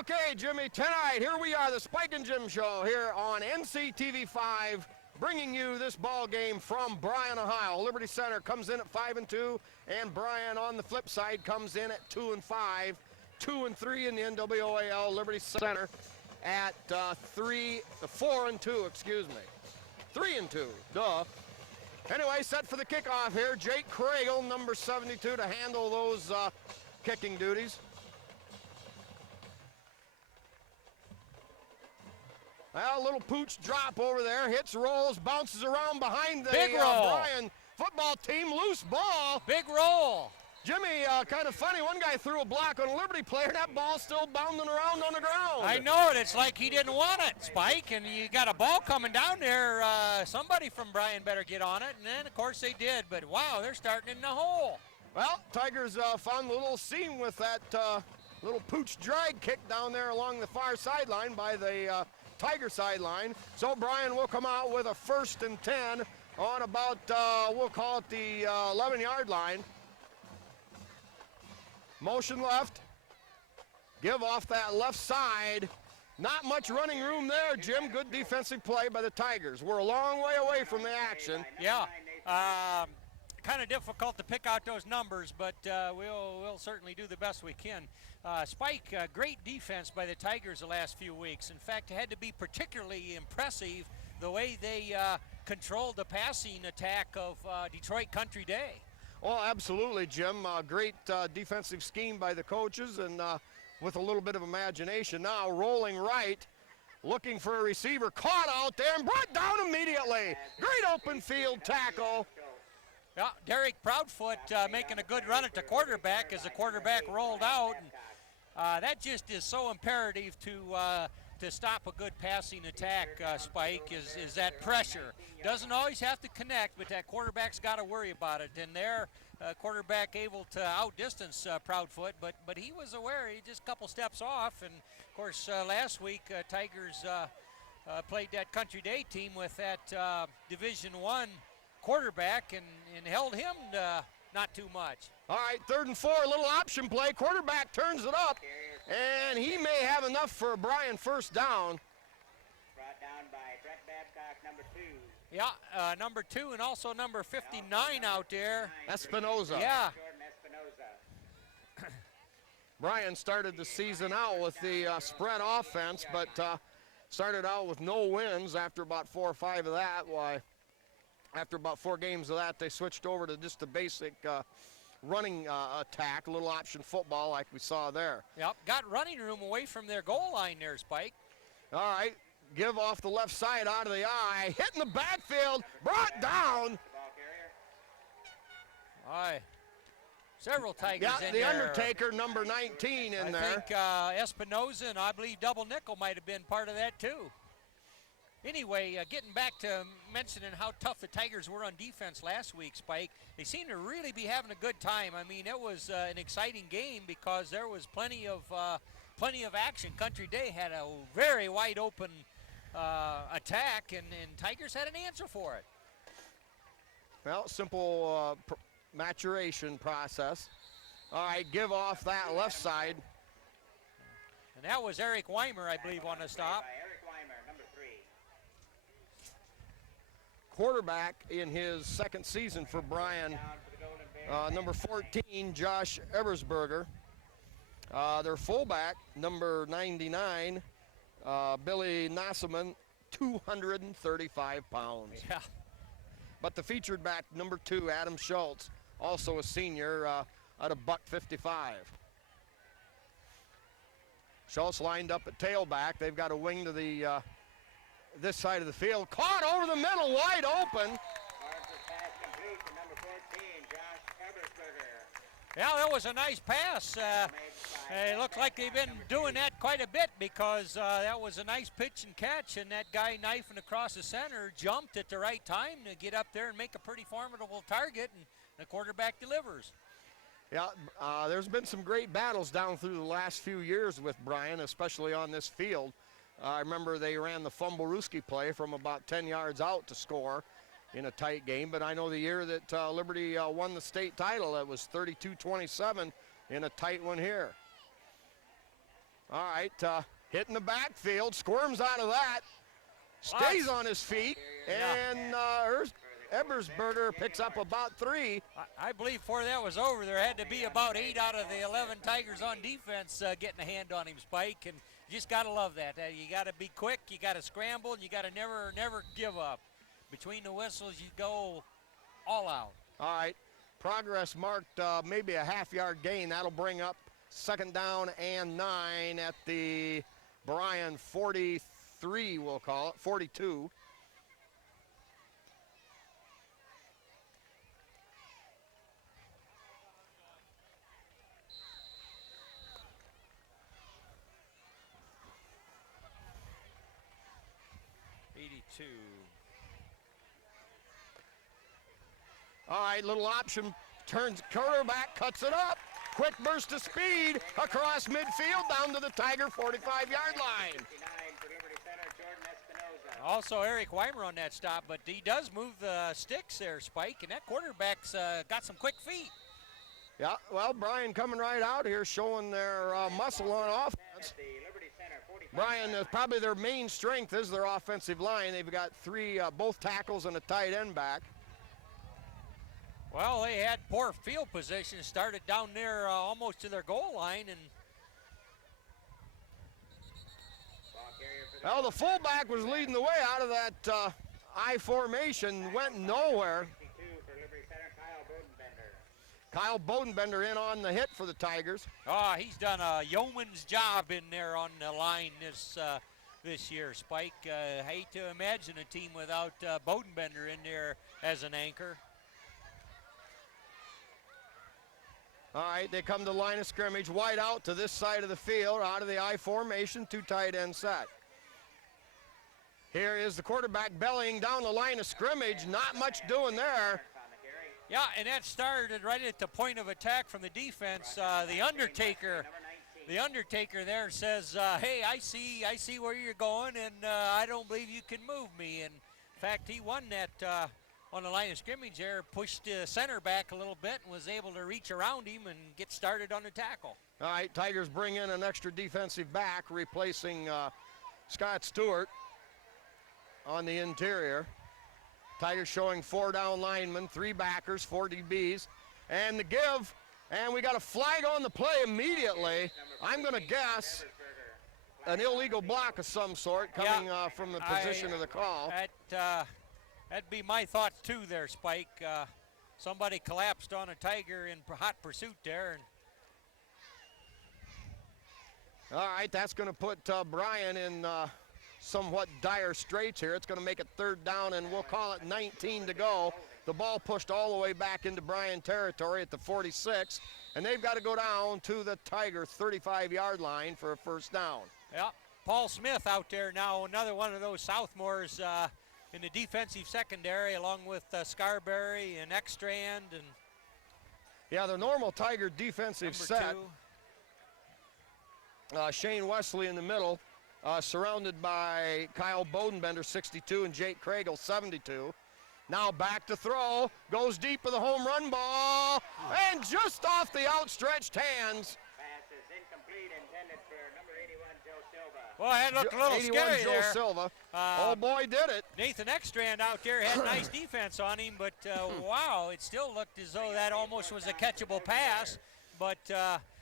Okay, Jimmy, tonight, here we are, the Spike and Jim Show here on NCTV5, bringing you this ball game from Bryan, Ohio. Liberty Center comes in at 5-2, and Bryan on the flip side comes in at 2-5, 2-3 in the NWOAL. Liberty Center at 4-2, excuse me. 3-2, duh. Anyway, set for the kickoff here. Jake Craigle, number 72, to handle those kicking duties. Well, a little pooch drop over there, hits, rolls, bounces around behind the Bryan football team. Loose ball. Big roll. Jimmy, kind of funny, one guy threw a block on a Liberty player, and that ball's still bounding around on the ground. I know it. It's like he didn't want it, Spike, and you got a ball coming down there. Somebody from Bryan better get on it, and then, of course, they did. But, wow, they're starting in the hole. Well, Tigers found a little seam with that little pooch drag kick down there along the far sideline by the Tiger sideline. So Bryan will come out with a 1st and 10 on about, we'll call it the 11-yard line. Motion left. Give off that left side. Not much running room there, Jim. Good defensive play by the Tigers. We're a long way away from the action. Yeah. Kind of difficult to pick out those numbers, but we'll certainly do the best we can. Spike, great defense by the Tigers the last few weeks. In fact, it had to be particularly impressive the way they controlled the passing attack of Detroit Country Day. Oh, absolutely, Jim. Great defensive scheme by the coaches, and with a little bit of imagination. Now rolling right, looking for a receiver, caught out there and brought down immediately. Great open field tackle. Yeah, Derek Proudfoot making a good run at the quarterback as the quarterback rolled out. And, that just is so imperative to stop a good passing attack, Spike, is that pressure. Doesn't always have to connect, but that quarterback's got to worry about it. And their quarterback able to outdistance Proudfoot, but he was aware, he just a couple steps off. And, of course, last week, Tigers played that Country Day team with that Division I quarterback and held him not too much. All right, 3rd and 4, a little option play. Quarterback turns it up, and he may have enough for a Bryan 1st down. Brought down by Brett Babcock, number 2. Yeah, number 2 and also number 59 out there. Espinoza. Yeah. Bryan started the season out with the spread offense, but started out with no wins after about 4 or 5 of that. Why? After about 4 games of that, they switched over to just the basic running attack, a little option football like we saw there. Yep, got running room away from their goal line there, Spike. All right, give off the left side out of the eye, hitting the backfield, brought down. All right, several Tigers in the there. Undertaker, number 19 in there. I think Espinoza and I believe Double Nickel might have been part of that too. Anyway, getting back to mentioning how tough the Tigers were on defense last week, Spike, they seem to really be having a good time. I mean, it was an exciting game because there was plenty of action. Country Day had a very wide open attack, and Tigers had an answer for it. Well, simple maturation process. All right, give off that left side. And that was Eric Weimer, I believe, on the stop. Quarterback in his 2nd season for Bryan, number 14, Josh Ebersberger. Their fullback, number 99, Billy Nasseman, 235 pounds. Yeah. But the featured back, number 2, Adam Schultz, also a senior, at a $155. Schultz lined up at tailback. They've got a wing to the this side of the field. Caught over the middle, wide open. Yeah, that was a nice pass. It looked like they've been doing that quite a bit because that was a nice pitch and catch, and that guy knifing across the center jumped at the right time to get up there and make a pretty formidable target, and the quarterback delivers. Yeah, there's been some great battles down through the last few years with Bryan, especially on this field. I remember they ran the Fumblerooski play from about 10 yards out to score in a tight game, but I know the year that Liberty won the state title, it was 32-27 in a tight one here. All right, hitting the backfield, squirms out of that, stays on his feet, and Ebersberger picks up about 3. I believe before that was over, there had to be about 8 out of the 11 Tigers on defense getting a hand on him, Spike, and you just got to love that. You got to be quick, you got to scramble, and you got to never give up. Between the whistles, you go all out. All right, progress marked maybe a half-yard gain. That'll bring up 2nd down and 9 at the Bryan 43, we'll call it, 42. All right, little option, turns quarterback, cuts it up. Quick burst of speed across midfield down to the Tiger 45-yard line. Also Eric Weimer on that stop, but he does move the sticks there, Spike, and that quarterback's got some quick feet. Yeah, well, Bryan coming right out here showing their muscle on offense. Bryan, probably their main strength is their offensive line. They've got 3, both tackles and a tight end back. Well, they had poor field position, started down there almost to their goal line, and well, the fullback was leading the way out of that I formation, went nowhere. Kyle Bodenbender in on the hit for the Tigers. Oh, he's done a yeoman's job in there on the line this year, Spike. Hate to imagine a team without Bodenbender in there as an anchor. All right, they come to the line of scrimmage, wide out to this side of the field, out of the I formation, 2 tight end set. Here is the quarterback bellying down the line of scrimmage, not much doing there. Yeah, and that started right at the point of attack from the defense. The Undertaker there says, hey, I see where you're going, and I don't believe you can move me. And in fact, he won that on the line of scrimmage there, pushed the center back a little bit and was able to reach around him and get started on the tackle. All right, Tigers bring in an extra defensive back, replacing Scott Stewart on the interior. Tigers showing 4 down linemen, 3 backers, 4 DBs, and the give, and we got a flag on the play immediately. I'm going to guess an illegal block of some sort coming from the position of the call. That'd be my thoughts too there, Spike. Somebody collapsed on a Tiger in hot pursuit there. All right, that's going to put Bryan in somewhat dire straits here. It's going to make it 3rd down, and we'll call it 19 to go. The ball pushed all the way back into Bryan territory at the 46, and they've got to go down to the Tiger 35-yard line for a 1st down. Yeah, Paul Smith out there now, another one of those sophomores in the defensive secondary, along with Scarberry and Ekstrand. And yeah, the normal Tiger defensive set. 2. Shane Wesley in the middle. Surrounded by Kyle Bodenbender, 62, and Jake Kragel, 72. Now back to throw, goes deep with a home run ball, and just off the outstretched hands. Pass is incomplete, intended for number 81, Joe Silva. Well, that looked a little 81 scary Joe there. Silva. Oh boy, did it. Nathan Ekstrand out there had nice defense on him, but wow, it still looked as though that almost was a catchable pass. But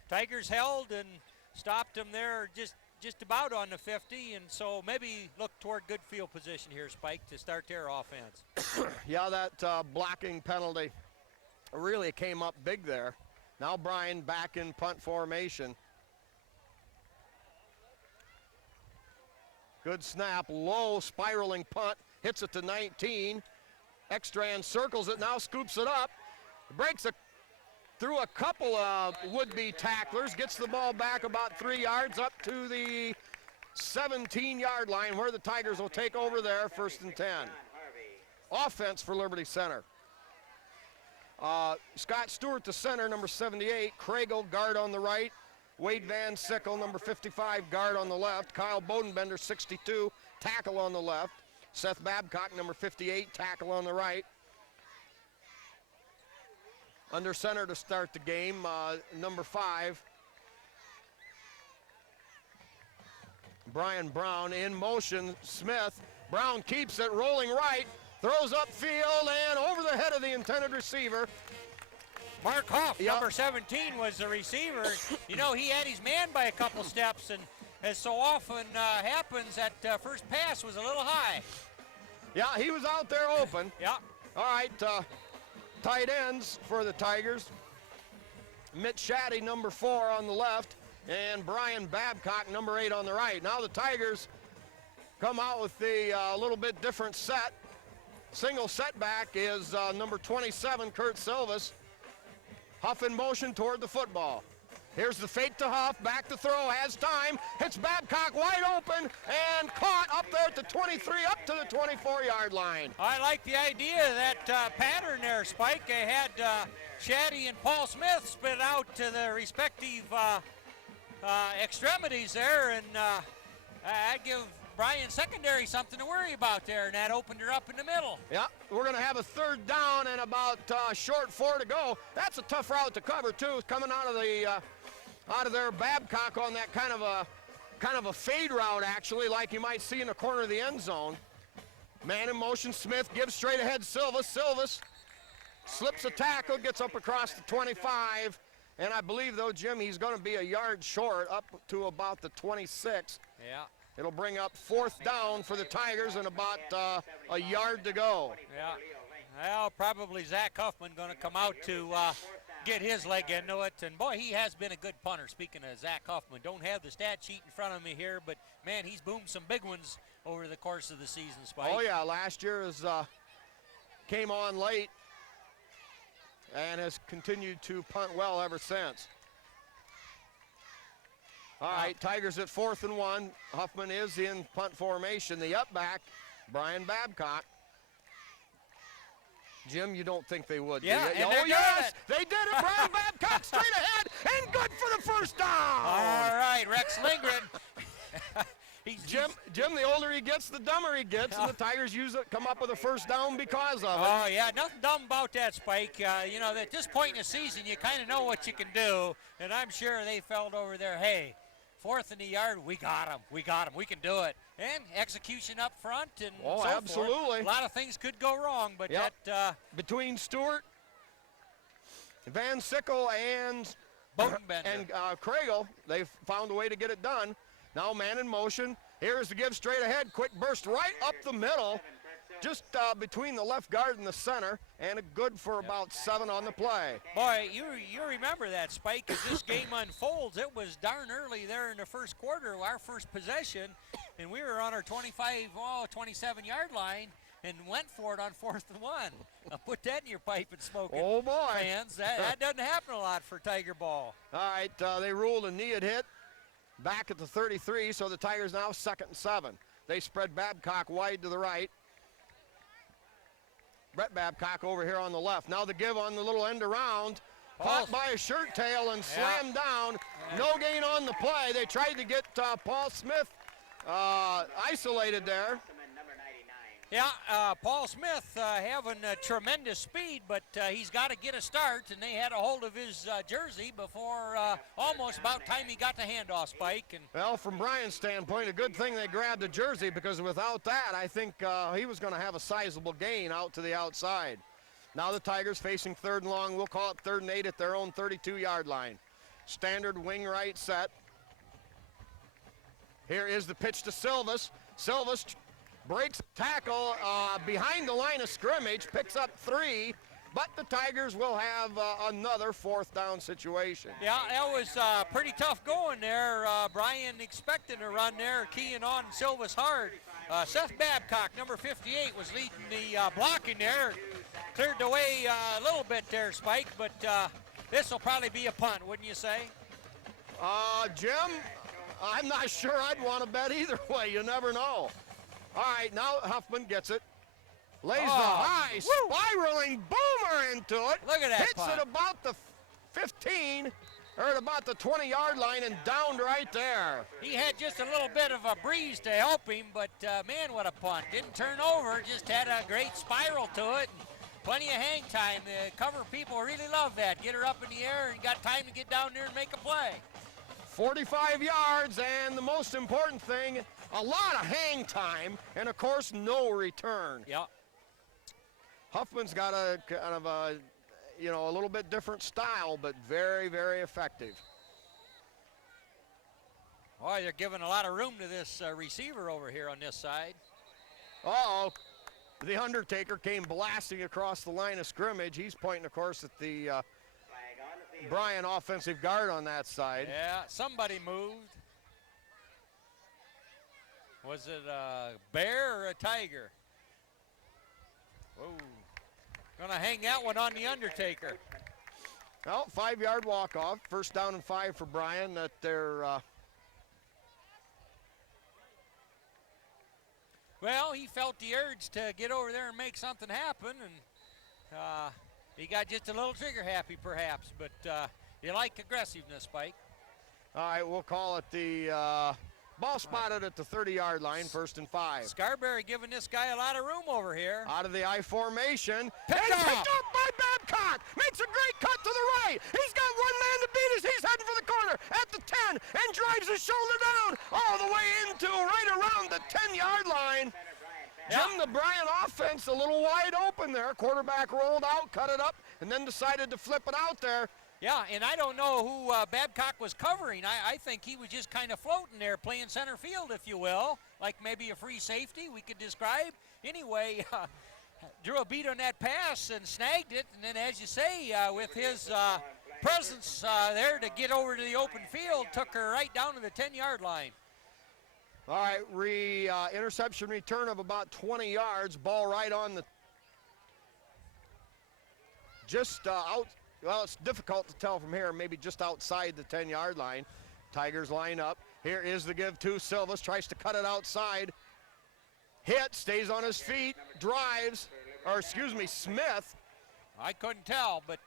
Tigers held and stopped him there just about on the 50, and so maybe look toward good field position here, Spike, to start their offense. Yeah, that blocking penalty really came up big there. Now Bryan back in punt formation. Good snap, low spiraling punt, hits it to 19. Ekstrand circles it, now scoops it up, breaks through a couple of would-be tacklers, gets the ball back about 3 yards up to the 17-yard line where the Tigers will take over there, 1st and 10. Offense for Liberty Center. Scott Stewart to center, number 78. Kragel, guard on the right. Wade Van Sickle, number 55, guard on the left. Kyle Bodenbender, 62, tackle on the left. Seth Babcock, number 58, tackle on the right. Under center to start the game, number 5, Brian Brown in motion. Smith. Brown keeps it rolling right, throws upfield and over the head of the intended receiver. Mark Huff, Yep. number 17, was the receiver. You know, he had his man by a couple steps, and as so often happens, that first pass was a little high. Yeah, he was out there open. Yeah. All right, tight ends for the Tigers. Mitch Shaddy, number 4 on the left, and Brian Babcock, number 8 on the right. Now the Tigers come out with the little bit different set. Single setback is number 27, Kurt Silvas. Huff in motion toward the football. Here's the fake to Huff, back to throw, has time, hits Babcock wide open, and caught up there at the 23, up to the 24-yard line. I like the idea of that pattern there, Spike. They had Shaddy and Paul Smith split out to the respective extremities there, and I'd give Bryan secondary something to worry about there, and that opened her up in the middle. Yeah, we're going to have a third down and about short 4 to go. That's a tough route to cover too, coming out of their Babcock on that kind of a fade route actually, like you might see in the corner of the end zone. Man in motion, Smith gives straight ahead Silvas. Silvas slips a tackle, gets up across the 25, and I believe though, Jim, he's going to be a yard short, up to about the 26. Yeah. It'll bring up 4th down for the Tigers and about a yard to go. Yeah. Well, probably Zach Huffman going to come out to get his leg into it. And boy, he has been a good punter. Speaking of Zach Huffman, don't have the stat sheet in front of me here, but man, he's boomed some big ones over the course of the season, Spike. Oh yeah, last year came on late and has continued to punt well ever since. All right, Tigers at 4th and 1. Huffman is in punt formation. The up back, Brian Babcock. Jim, you don't think they would, Yeah, do you? and Oh, they're yes, doing it. they did it. Brian Babcock straight ahead and good for the first down. All right, Rex Lindgren. Jim, the older he gets, the dumber he gets, and the Tigers come up with a first down because of it. Oh, yeah, nothing dumb about that, Spike. You know, at this point in the season, you kind of know what you can do, and I'm sure they felt over there, hey, 4th in the yard, we got him, we can do it. And execution up front and so absolutely. forth. A lot of things could go wrong, but Yep. that... Between Stewart, Van Sickle, and Bodenbender. Kragel, they've found a way to get it done. Now man in motion. Here's the give straight ahead. Quick burst right up the middle, just between the left guard and the center, and a good for about 7 on the play. Boy, you remember that, Spike, as this game unfolds. It was darn early there in the first quarter, our first possession, and we were on our 27-yard line and went for it on 4th and 1. Now put that in your pipe and smoke it. Oh, boy. Fans, that doesn't happen a lot for Tiger ball. All right, they ruled a knee hit back at the 33, so the Tigers now 2nd and 7. They spread Babcock wide to the right. Brett Babcock over here on the left. Now the give on the little end around. Caught by a shirt tail and slammed down. No gain on the play. They tried to get Paul Smith isolated there. Yeah, Paul Smith having tremendous speed, but he's got to get a start, and they had a hold of his jersey before almost about time he got the handoff, Spike. And well, from Bryan's standpoint, a good thing they grabbed the jersey, because without that, I think he was going to have a sizable gain out to the outside. Now the Tigers facing 3rd and long. We'll call it 3rd and 8 at their own 32-yard line. Standard wing right set. Here is the pitch to Silvas. Silvas breaks tackle behind the line of scrimmage, picks up 3, but the Tigers will have another 4th down situation. yeah, that was pretty tough going there. Bryan expecting a run there, keying on Silvas hard. Seth Babcock, number 58, was leading the blocking there. Cleared the way a little bit there, Spike, but this will probably be a punt, wouldn't you say? Jim, I'm not sure I'd want to bet either way. You never know. All right, now Huffman gets it. Lays the high, spiraling boomer into it. Look at that Hits punt. it about the 15, or at about the 20-yard line, and downed right there. He had just a little bit of a breeze to help him, but man, what a punt. Didn't turn over, just had a great spiral to it. And plenty of hang time. The cover people really love that. Get her up in the air and got time to get down there and make a play. 45 yards, and the most important thing, a lot of hang time, and of course, no return. Yeah. Huffman's got a kind of a, you know, a little bit different style, but very, very effective. Boy, they're giving a lot of room to this receiver over here on this side. Uh-oh. The Undertaker came blasting across the line of scrimmage. He's pointing, of course, at the Bryan offensive guard on that side. Yeah, somebody moved. Was it a bear or a tiger? Whoa. Gonna hang that one on the Undertaker. Well, 5-yard walk-off. First down and 5 for Bryan. That they're Well, he felt the urge to get over there and make something happen, and he got just a little trigger happy, perhaps. But you like aggressiveness, Spike. all right, we'll call it the ball spotted at the 30-yard line, 1st and 5. Scarberry giving this guy a lot of room over here. Out of the I formation. Picked and off. picked up by Babcock. Makes a great cut to the right. He's got one man to beat as he's heading for the corner at the 10 and drives his shoulder down all the way into right around the 10-yard line. Jim, the Bryan offense a little wide open there. Quarterback rolled out, cut it up, and then decided to flip it out there. Yeah, and I don't know who Babcock was covering. I think he was just kind of floating there, playing center field, if you will, like maybe a free safety we could describe. Anyway, drew a beat on that pass and snagged it, and then, as you say, with his presence there to get over to the open field, took her right down to the 10-yard line. All right, interception return of about 20 yards. Ball right on the, just out. Well, it's difficult to tell from here, maybe just outside the 10-yard line. Tigers line up. Here is the give to Silvas, tries to cut it outside. Hit, stays on his feet, drives, or excuse me, Smith. I couldn't tell, but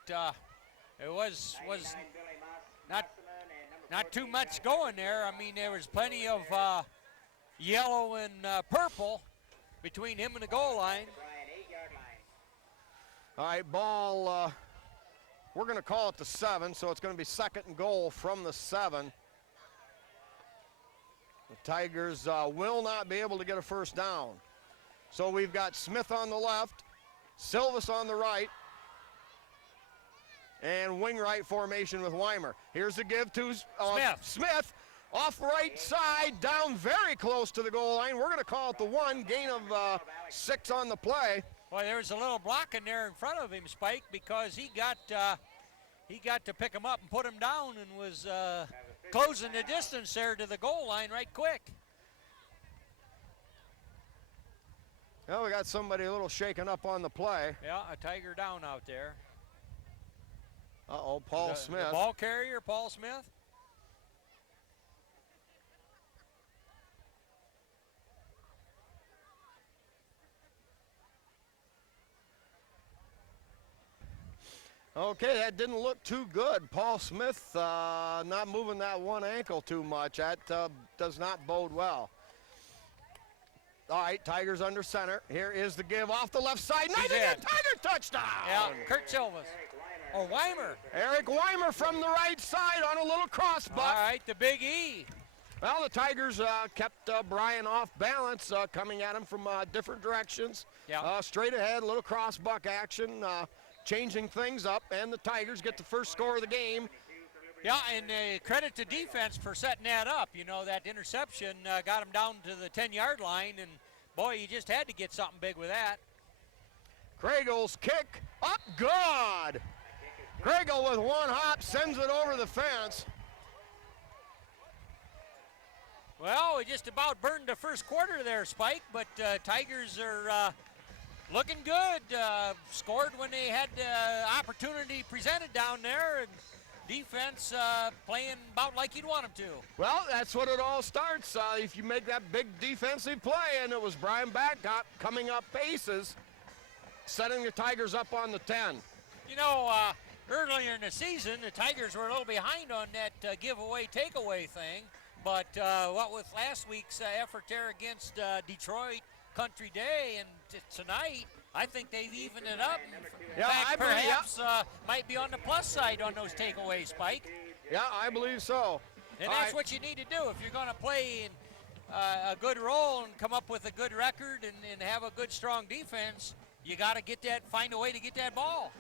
it was not too much going there. I mean, there was plenty of yellow and purple between him and the goal line. All right, ball, we're going to call it the 7, so it's going to be 2nd and goal from the 7. The Tigers will not be able to get a first down. So we've got Smith on the left, Silvas on the right, and wing right formation with Weimer. Here's the give to Smith. Off right side, down very close to the goal line. We're going to call it the 1, gain of 6 on the play. Boy, there was a little block in there in front of him, Spike, because he got to pick him up and put him down and was closing the distance there to the goal line right quick. Well, we got somebody a little shaken up on the play. Yeah, a Tiger down out there. Uh-oh, Paul Smith. The ball carrier, Paul Smith. Okay, that didn't look too good. Paul Smith not moving that one ankle too much. That does not bode well. All right, Tigers under center. Here is the give off the left side. Night again, Tiger touchdown. Yeah, Kurt Silvas. Or Weimer. Eric Weimer from the right side on a little crossbuck. All right, the Big E. Well, the Tigers kept Bryan off balance, coming at him from different directions. Yeah. Straight ahead, a little crossbuck action, changing things up, and the Tigers get the first score of the game. Yeah, and credit to defense for setting that up. You know, that interception got him down to the 10-yard line, and boy, you just had to get something big with that. Kragel's kick up good. Kragel with one hop sends it over the fence. Well, we just about burned the first quarter there, Spike, but Tigers are looking good. Scored when they had opportunity presented down there, and defense playing about like you'd want them to. Well, that's what it all starts. If you make that big defensive play, and it was Bryan Babcock coming up paces, setting the Tigers up on the 10. You know, earlier in the season, the Tigers were a little behind on that giveaway takeaway thing, but what with last week's effort there against Detroit Country Day and tonight, I think they've evened it up. In fact, perhaps might be on the plus side on those takeaways, Spike. Yeah, I believe so. And that's what you need to do if you're going to play in a good role and come up with a good record and have a good, strong defense. You got to find a way to get that ball.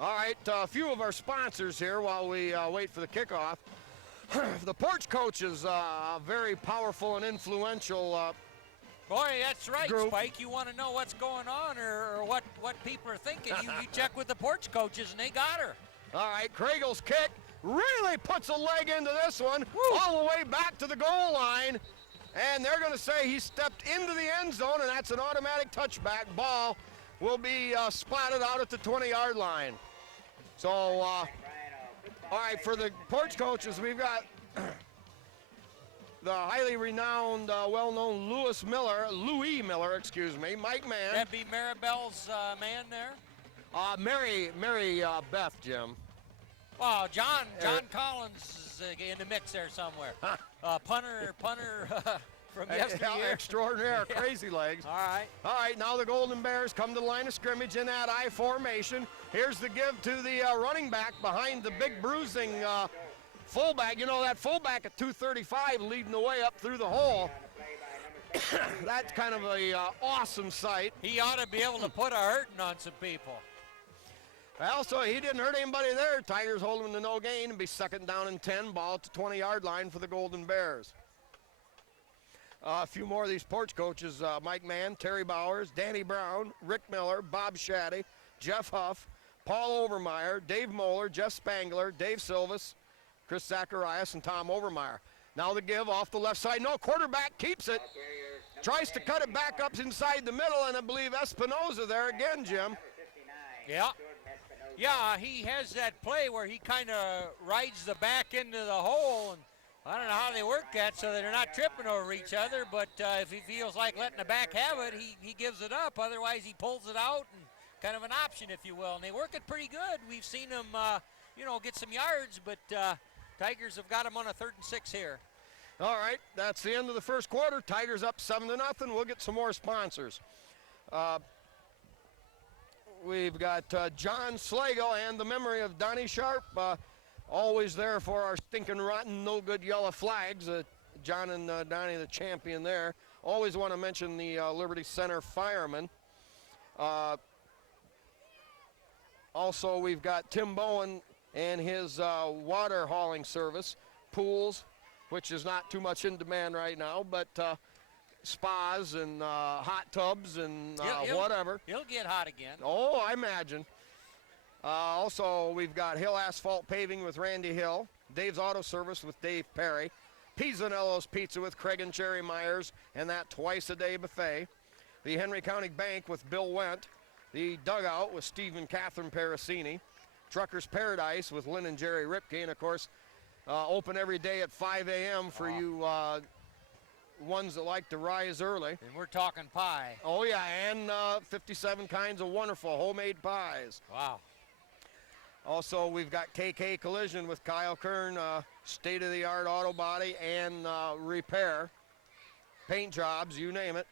All right, a few of our sponsors here while we wait for the kickoff. The Porch Coaches, very powerful and influential Boy, that's right, group. Spike. You want to know what's going on or what people are thinking, you check with the Porch Coaches, and they got her. All right, Kragel's kick really puts a leg into this one, all the way back to the goal line. And they're going to say he stepped into the end zone, and that's an automatic touchback. Ball will be spotted out at the 20-yard line. So, all right, for the Porch Coaches, we've got the highly renowned, well-known Louis Miller, Mike Mann. That'd be Maribel's man there? Mary Beth, Jim. Wow, John Collins is in the mix there somewhere. Punter from yesteryear. Extraordinaire, crazy legs. All right, now the Golden Bears come to the line of scrimmage in that I formation. Here's the give to the running back behind the big bruising fullback. You know, that fullback at 235 leading the way up through the hole. That's kind of a awesome sight. He ought to be able to put a hurting on some people. Well, so he didn't hurt anybody there. Tigers hold him to no gain and be second down and 10. Ball at the 20-yard line for the Golden Bears. A few more of these Porch Coaches, Mike Mann, Terry Bowers, Danny Brown, Rick Miller, Bob Shaddy, Jeff Huff, Paul Overmeyer, Dave Moeller, Jeff Spangler, Dave Silvis, Chris Zacharias, and Tom Overmeyer. Now the give off the left side. No, quarterback keeps it. Tries to cut it back up inside the middle, and I believe Espinoza there again, Jim. Yeah. Yeah, he has that play where he kind of rides the back into the hole, and I don't know how they work that so that they're not tripping over each other, but if he feels like letting the back have it, he gives it up. Otherwise, he pulls it out, and kind of an option, if you will. And they work it pretty good. We've seen him, get some yards, but Tigers have got him on a 3rd and 6 here. All right, that's the end of the first quarter. Tigers up 7-0. We'll get some more sponsors. We've got John Slagle and the memory of Donnie Sharp, always there for our stinking rotten, no good yellow flags. John and Donnie, the champion there. Always want to mention the Liberty Center firemen. Also, we've got Tim Bowen and his water hauling service, pools, which is not too much in demand right now, but spas and hot tubs and whatever. He'll get hot again. Oh, I imagine. Also, we've got Hill Asphalt Paving with Randy Hill, Dave's Auto Service with Dave Perry, Pizzanello's Pizza with Craig and Cherry Myers, and that twice-a-day buffet, the Henry County Bank with Bill Wendt, the Dugout with Steve and Catherine Parasini, Trucker's Paradise with Lynn and Jerry Ripke, and, of course, open every day at 5 a.m. for you ones that like to rise early. And we're talking pie. Oh, yeah, and 57 kinds of wonderful homemade pies. Wow. Also, we've got KK Collision with Kyle Kern, state-of-the-art auto body and repair, paint jobs, you name it.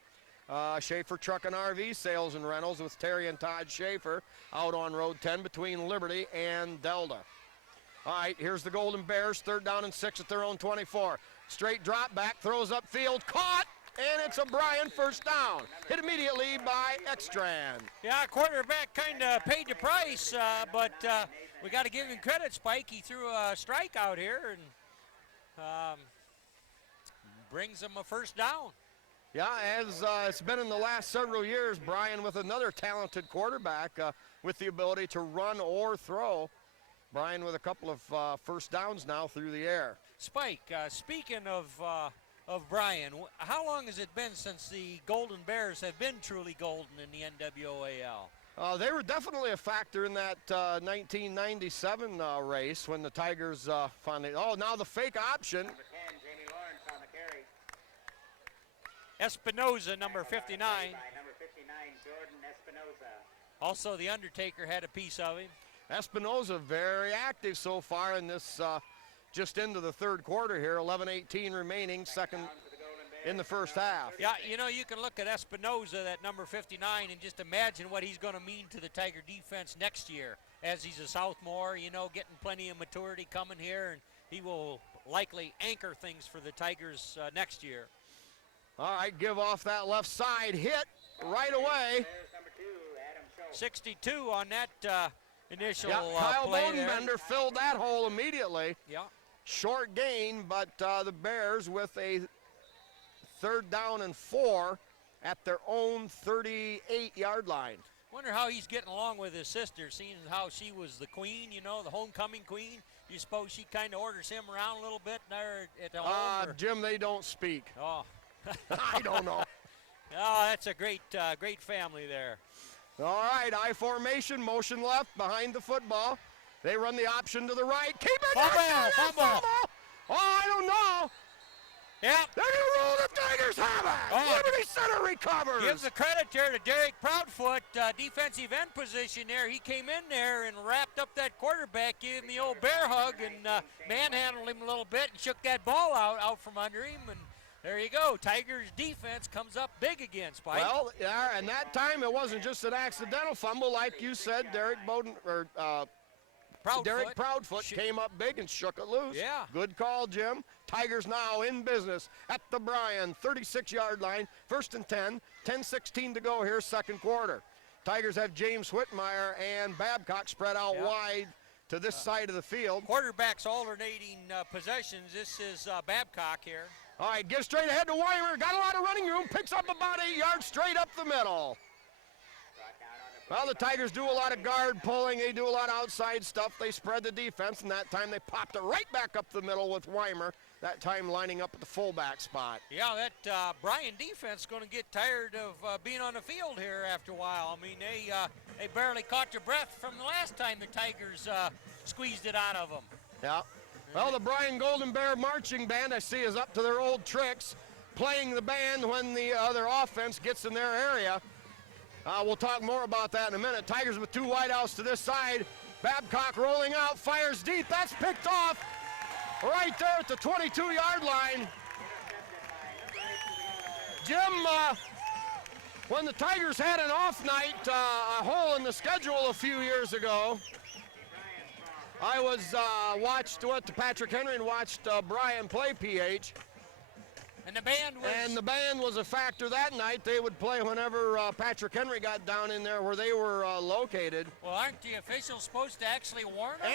Schaefer Truck and RV Sales and Rentals with Terry and Todd Schaefer out on Road 10 between Liberty and Delta. All right, here's the Golden Bears, 3rd down and 6 at their own 24. Straight drop back, throws upfield, caught, and it's a Bryan first down. Hit immediately by Ekstrand. Yeah, quarterback kind of paid the price, but we got to give him credit, Spike. He threw a strike out here and brings him a first down. Yeah, as it's been in the last several years, Bryan with another talented quarterback with the ability to run or throw. Bryan with a couple of first downs now through the air. Spike, speaking of Bryan, how long has it been since the Golden Bears have been truly golden in the NWAL? They were definitely a factor in that 1997 race when the Tigers finally. Oh, now the fake option. Number 10, Jamie Lawrence on the carry. Espinoza, number 59. Number 59, Jordan Espinoza. Also, the Undertaker had a piece of him. Espinoza very active so far in this, just into the 3rd quarter here. 11:18 remaining, second in the first half. Yeah, you know, you can look at Espinoza, that number 59, and just imagine what he's going to mean to the Tiger defense next year as he's a sophomore, you know, getting plenty of maturity coming here, and he will likely anchor things for the Tigers next year. All right, give off that left side, hit right away. There's number 2, Adam Schultz. 62 on that initial Kyle play there. Bodenbender filled that hole immediately. Yeah. Short gain, but the Bears with a 3rd down and 4 at their own 38-yard line. Wonder how he's getting along with his sister, seeing how she was the queen, you know, the homecoming queen. You suppose she kind of orders him around a little bit there at the home? Or? Jim, they don't speak. Oh. I don't know. Oh, that's a great family there. All right, I formation, motion left behind the football. They run the option to the right. Keep it. Fumble. Oh, I don't know. Yeah. They're going to roll, the Tigers have it. Oh. Liberty Center recovers. Gives the credit there to Derek Proudfoot, defensive end position there. He came in there and wrapped up that quarterback, gave him the old bear hug, and manhandled him a little bit and shook that ball out from under him. And there you go. Tigers defense comes up big again, Spike. Well, yeah, and that time it wasn't just an accidental fumble, like you said. Derek Proudfoot came up big and shook it loose. Yeah. Good call, Jim. Tigers now in business at the Bryan 36-yard line. 1st and 10. 10:16 to go here, 2nd quarter. Tigers have James Whitmire and Babcock spread out wide to this side of the field. Quarterbacks alternating possessions. This is Babcock here. All right, give straight ahead to Weimer. Got a lot of running room. Picks up about 8 yards straight up the middle. Well, the Tigers do a lot of guard pulling. They do a lot of outside stuff. They spread the defense, and that time they popped it right back up the middle with Weimer, that time lining up at the fullback spot. Yeah, that Bryan defense is going to get tired of being on the field here after a while. I mean, they barely caught their breath from the last time the Tigers squeezed it out of them. Yeah. Well, the Bryan Golden Bear marching band, I see, is up to their old tricks, playing the band when the other offense gets in their area. We'll talk more about that in a minute. Tigers with 2 wideouts to this side. Babcock rolling out, fires deep. That's picked off right there at the 22-yard line. Jim, when the Tigers had an off night, a hole in the schedule a few years ago, I went to Patrick Henry and watched Bryan play PH. And the band was a factor that night. They would play whenever Patrick Henry got down in there where they were located. Well, aren't the officials supposed to actually warn them?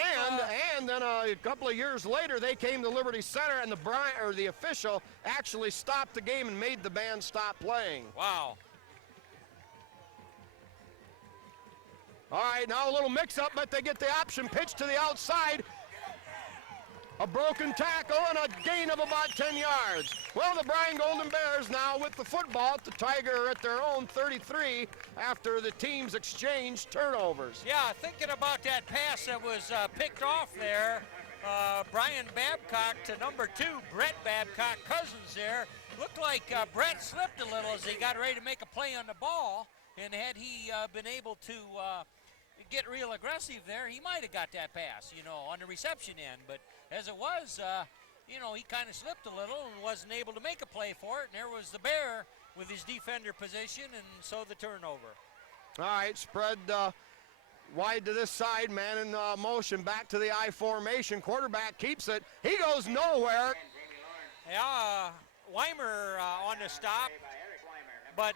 And then a couple of years later, they came to Liberty Center, and the official actually stopped the game and made the band stop playing. Wow. All right, now a little mix-up, but they get the option pitch to the outside. A broken tackle and a gain of about 10 yards. Well, the Bryan Golden Bears now with the football at the Tiger at their own 33 after the teams exchanged turnovers. Yeah, thinking about that pass that was picked off there, Brian Babcock to number 2, Brett Babcock, Cousins there. Looked like Brett slipped a little as he got ready to make a play on the ball, and had he been able to get real aggressive there, he might have got that pass, you know, on the reception end. But as it was, you know, he kind of slipped a little and wasn't able to make a play for it. And there was the Bear with his defender position, and so the turnover. All right, spread wide to this side, man in motion, back to the I formation. Quarterback keeps it. He goes nowhere. Yeah, Weimer on the stop, but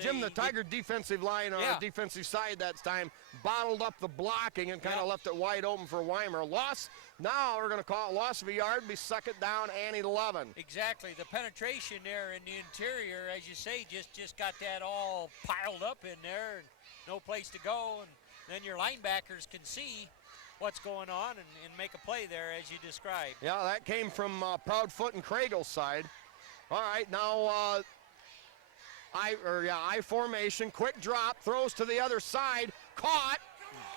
Jim, the Tiger defensive line on the defensive side that time bottled up the blocking and kind of left it wide open for Weimer. Loss, now we're going to call it loss of a yard, be 2nd down and 11. Exactly. The penetration there in the interior, as you say, just got that all piled up in there and no place to go. And then your linebackers can see what's going on and make a play there as you described. Yeah, that came from Proudfoot and Kragel's side. All right, now I formation, quick drop, throws to the other side, caught,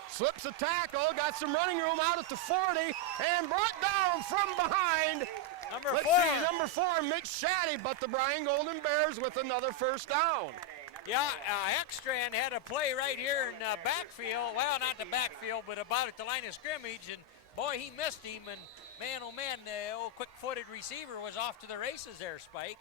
slips a tackle, got some running room out at the 40, and brought down from behind. Number 4, Mick Shaddy, but the Bryan Golden Bears with another 1st down. Yeah, Ekstrand had a play right here in backfield. Well, not the backfield, but about at the line of scrimmage, and boy, he missed him, and man, oh man, the old quick-footed receiver was off to the races there, Spike.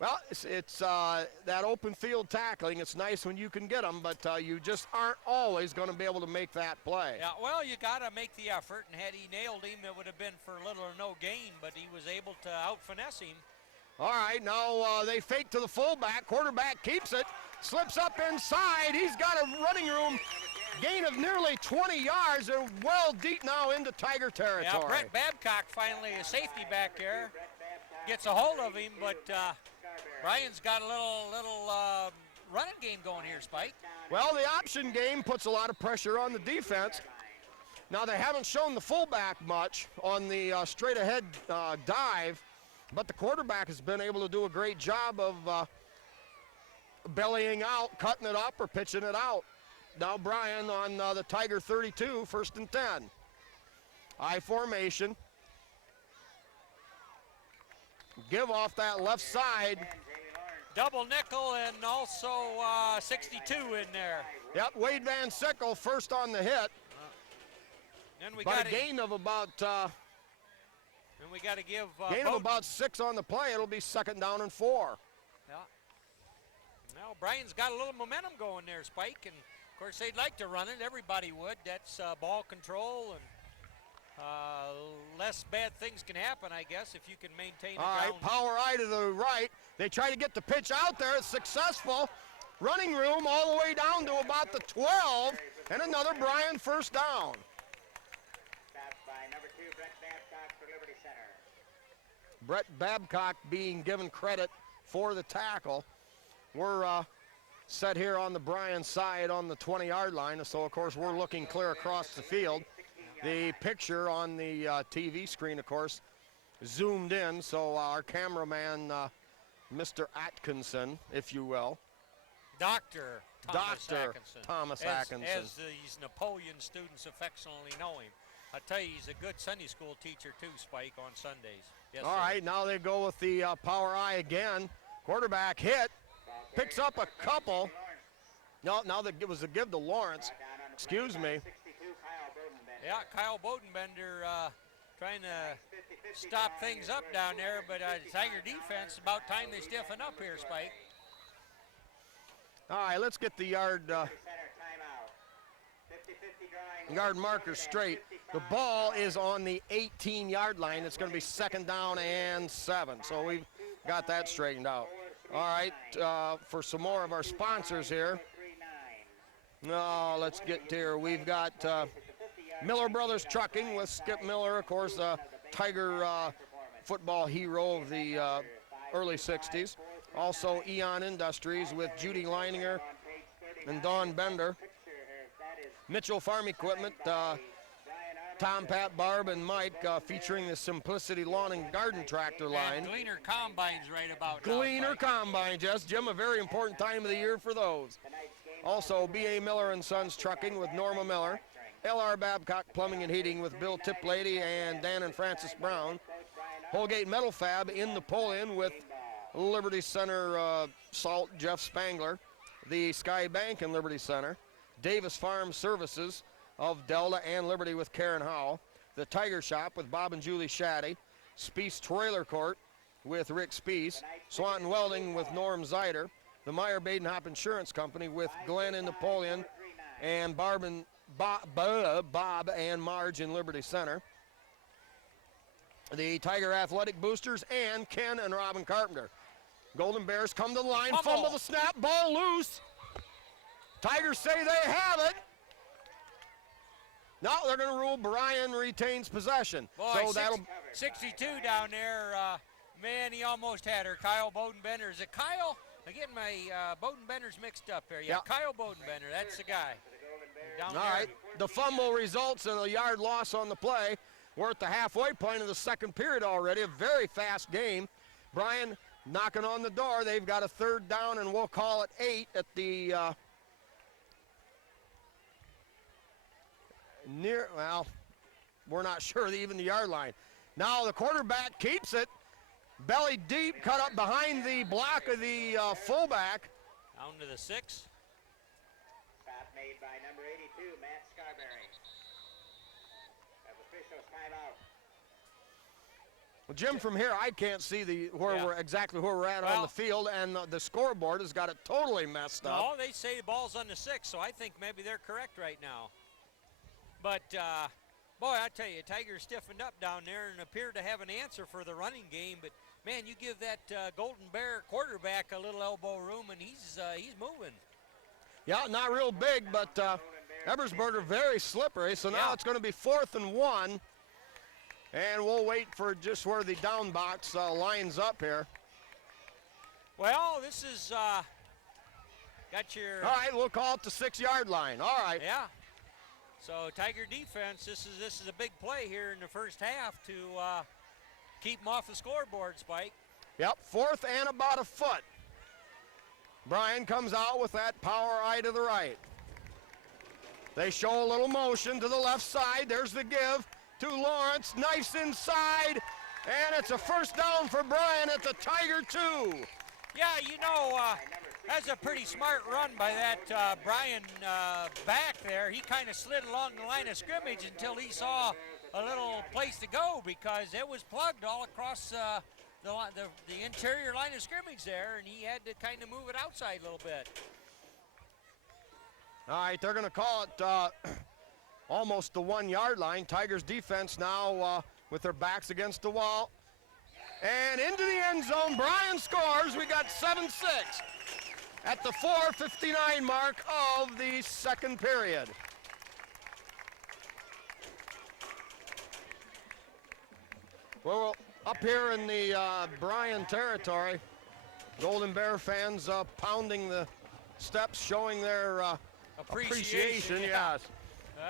Well, it's that open field tackling. It's nice when you can get them, but you just aren't always going to be able to make that play. Yeah, well, you got to make the effort, and had he nailed him, it would have been for little or no gain, but he was able to out-finesse him. All right, now they fake to the fullback. Quarterback keeps it, slips up inside. He's got a running room gain of nearly 20 yards and well deep now into Tiger territory. Yeah, Brett Babcock finally, a safety back there, gets a hold of him, but Bryan's got a little running game going here, Spike. Well, the option game puts a lot of pressure on the defense. Now, they haven't shown the fullback much on the straight-ahead dive, but the quarterback has been able to do a great job of bellying out, cutting it up, or pitching it out. Now Bryan on the Tiger 32, 1st and 10. I formation. Give off that left side. Double nickel and also 62 in there. Yep, Wade Van Sickle first on the hit. Then we But got a gain of about and we got to give gain of about 6 on the play. It'll be 2nd down and 4. Yeah. Now Bryan's got a little momentum going there, Spike, and of course they'd like to run it. Everybody would. That's ball control, and less bad things can happen, I guess, if you can maintain. All right, power eye to the right. They try to get the pitch out there. It's successful. Running room all the way down to about the 12, and another Bryan 1st down. Stopped by number 2, Brett Babcock for Liberty Center. Brett Babcock being given credit for the tackle. We're set here on the Bryan side on the 20-yard line, so of course we're looking clear across the field. The picture on the TV screen, of course, zoomed in, so our cameraman, Mr. Atkinson, if you will. Dr. Thomas Atkinson. As these Napoleon students affectionately know him. I tell you, he's a good Sunday school teacher too, Spike, on Sundays. Yes, All right, now they go with the power eye again. Quarterback hit, picks up a couple. No, now it was a give to Lawrence. Excuse me. Yeah, Kyle Bodenbender trying to stop things up down there, but Tiger defense, about time they stiffen up here, Spike. All right, let's get the yard marker straight. The ball is on the 18-yard line. It's going to be 2nd down and 7. So we've got that straightened out. All right, for some more of our sponsors here. No, let's get here. We've got Miller Brothers Trucking with Skip Miller, of course, Tiger football hero of the early 60s. Also Eon Industries with Judy Leininger and Don Bender. Mitchell Farm Equipment, Tom, Pat, Barb, and Mike featuring the Simplicity Lawn and Garden Tractor line. And Gleaner Combines right about Gleaner now, Combines, yes, Jim, a very important time of the year for those. Also B.A. Miller and Sons Trucking with Norma Miller. L.R. Babcock Plumbing and Heating with Bill Tiplady and Dan and Francis Brown. Holgate Metal Fab in Napoleon with Liberty Center Salt, Jeff Spangler. The Sky Bank in Liberty Center. Davis Farm Services of Delta and Liberty with Karen Howe. The Tiger Shop with Bob and Julie Shaddy. Speece Trailer Court with Rick Speece. Swanton Welding with Norm Zeider. The Meyer Badenhop Insurance Company with Glenn and Napoleon and Bob and Marge in Liberty Center. The Tiger Athletic Boosters and Ken and Robin Carpenter. Golden Bears come to the line, fumble the snap, ball loose. Tigers say they have it. No, they're going to rule Bryan retains possession. Boy, so that'll 62 down there. Man, he almost had her. Kyle Bodenbender. Is it Kyle? I'm getting my Bodenbenders mixed up here. Yeah, Kyle Bodenbender. That's the guy. Down all right. The fumble results in a yard loss on the play. We're at the halfway point of the 2nd period already. A very fast game. Bryan knocking on the door. They've got a 3rd down, and we'll call it 8 at the well, we're not sure even the yard line. Now the quarterback keeps it. Belly deep, cut up behind the block of the fullback. Down to the 6. Stop made by number 82, Matt Scarberry. Of officials timeout. Well, Jim, from here I can't see exactly where we're at on the field, and the scoreboard has got it totally messed up. No, they say the ball's on the 6, so I think maybe they're correct right now. But boy, I tell you, Tigers stiffened up down there and appeared to have an answer for the running game. But man, you give that Golden Bear quarterback a little elbow room, and he's moving. Yeah, not real big, but Ebersberger very slippery. So now it's going to be 4th and 1. And we'll wait for just where the down box lines up here. Well, this is got your. All right, we'll call it the 6-yard line. All right. Yeah. So Tiger defense, this is a big play here in the first half to keep them off the scoreboard, Spike. Yep, 4th and about a foot. Bryan comes out with that power eye to the right. They show a little motion to the left side. There's the give to Lawrence. Nice inside, and it's a first down for Bryan at the Tiger 2. Yeah, you know, that's a pretty smart run by that Bryan back there. He kind of slid along the line of scrimmage until he saw a little place to go because it was plugged all across the interior line of scrimmage there, and he had to kind of move it outside a little bit. All right, they're going to call it almost the 1-yard line. Tigers defense now with their backs against the wall. And into the end zone, Bryan scores. We got 7-6 at the 4:59 mark of the second period. Well, up here in the Bryan territory, Golden Bear fans pounding the steps, showing their appreciation. Yeah. Yes.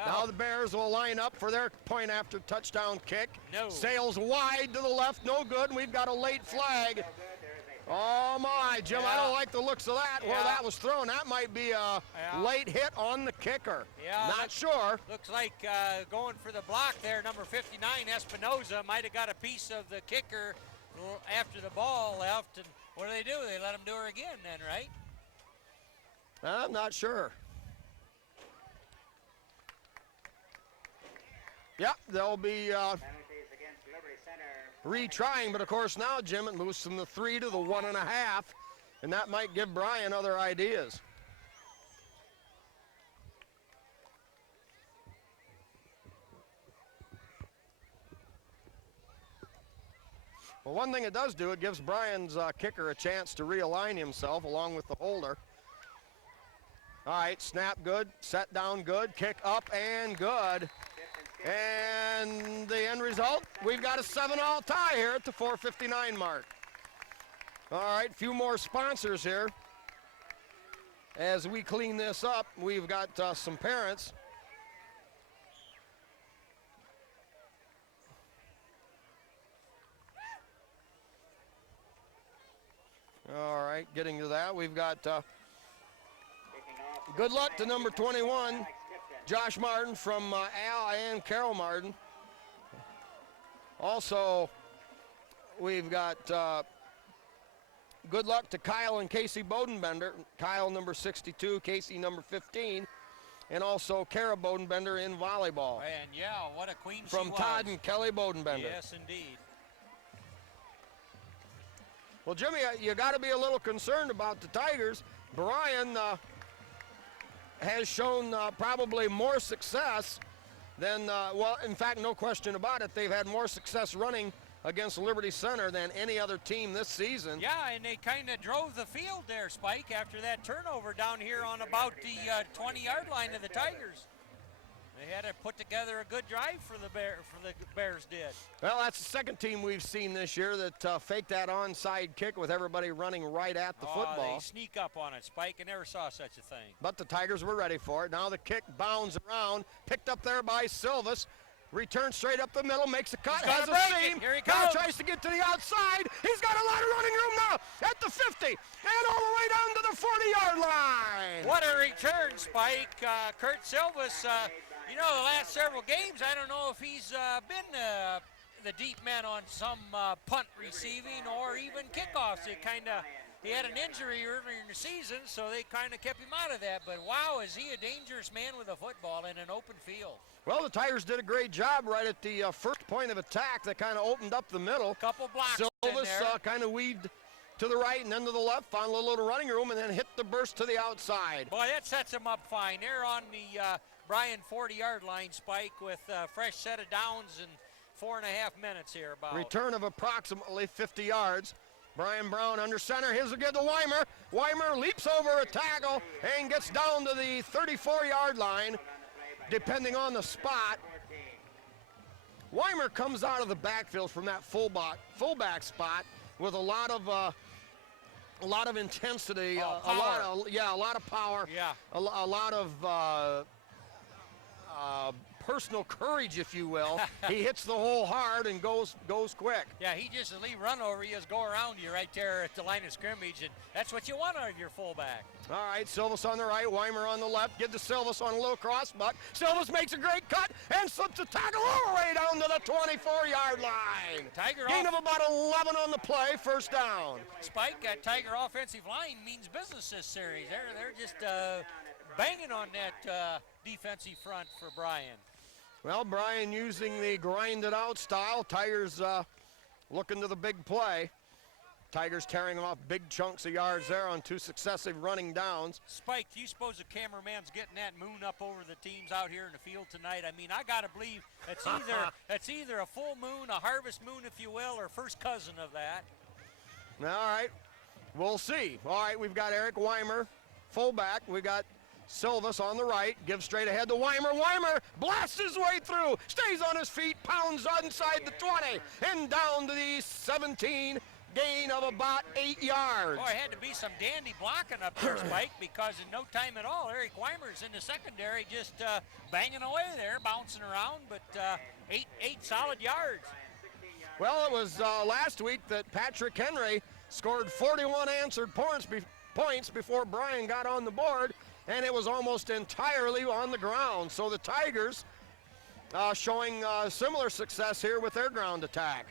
Now the Bears will line up for their point after touchdown kick. No. Sails wide to the left, no good. We've got a late flag. Oh my, Jim, I don't like the looks of that. Where that was thrown, that might be a late hit on the kicker. Yeah, Not sure. Looks like going for the block there, number 59, Espinoza, might have got a piece of the kicker after the ball left. And what do? They let him do her again then, right? I'm not sure. Yep, they'll be retrying, but of course now, Jim, it moves from the 3 to the 1.5, and that might give Bryan other ideas. Well, one thing it does do, it gives Bryan's kicker a chance to realign himself along with the holder. All right, snap good, set down good, kick up and good. And the end result, we've got a 7-all tie here at the 4:59 mark. All right, few more sponsors here. As we clean this up, we've got some parents. All right, getting to that, we've got good luck to number 21. Josh Martin from Al and Carol Martin. Also, we've got good luck to Kyle and Casey Bodenbender. Kyle number 62, Casey number 15, and also Kara Bodenbender in volleyball. And yeah, what a queen from she was. Todd and Kelly Bodenbender. Yes, indeed. Well, Jimmy, you got to be a little concerned about the Tigers. Bryan has shown probably more success than, well, in fact, no question about it. They've had more success running against Liberty Center than any other team this season. Yeah, and they kind of drove the field there, Spike, after that turnover down here on about the 20-yard line of the Tigers. They had to put together a good drive for the Bears did. Well, that's the second team we've seen this year that faked that onside kick with everybody running right at the football. They sneak up on it, Spike. I never saw such a thing. But the Tigers were ready for it. Now the kick bounds around, picked up there by Silvas. Returns straight up the middle, makes a cut, has a seam. Here he now comes. tries to get to the outside. He's got a lot of running room now at the 50 and all the way down to the 40-yard line. What a return, Spike. Kurt Silvas, you know, the last several games, I don't know if he's been the deep man on some punt receiving or even kickoffs. It kind of he had an injury earlier in the season, so they kind of kept him out of that. But wow, is he a dangerous man with a football in an open field. Well, the Tigers did a great job right at the first point of attack. That kind of opened up the middle. Couple blocks Silvas in there. kind of weaved to the right and then to the left, found a little running room, and then hit the burst to the outside. Boy, that sets him up fine. They're on the Bryan 40-yard line, Spike, with a fresh set of downs and 4.5 minutes here about. Return of approximately 50 yards. Bryan Brown under center. Here's a good to Weimer. Weimer leaps over a tackle and gets down to the 34-yard line, depending on the spot. Weimer comes out of the backfield from that fullback spot with a lot of intensity, a lot of power, a lot of personal courage, if you will. He hits the hole hard and goes quick. Yeah, he just a lead run over you, just go around you right there at the line of scrimmage, and that's what you want out of your fullback. All right, Silvas on the right, Weimer on the left. Give to Silvas on a little crossbuck. Silvas makes a great cut and slips a tackle all the way down to the 24-yard line. Gain of about 11 on the play, first down. Spike, that Tiger offensive line means business this series. They're just banging on that defensive front for Bryan. Well, Bryan using the grinded-out style. Tigers looking to the big play. Tigers tearing off big chunks of yards there on 2 successive running downs. Spike, do you suppose the cameraman's getting that moon up over the teams out here in the field tonight? I mean, I got to believe that's either a full moon, a harvest moon, if you will, or first cousin of that. All right, we'll see. All right, we've got Eric Weimer, fullback. We got Silvas on the right, gives straight ahead to Weimer. Weimer blasts his way through, stays on his feet, pounds inside the 20, and down to the 17, gain of about 8 yards. Boy, it had to be some dandy blocking up there, Spike, because in no time at all, Eric Weimer's in the secondary just banging away there, bouncing around, but eight solid yards. Well, it was last week that Patrick Henry scored 41 answered points before Bryan got on the board, and it was almost entirely on the ground. So the Tigers showing similar success here with their ground attack.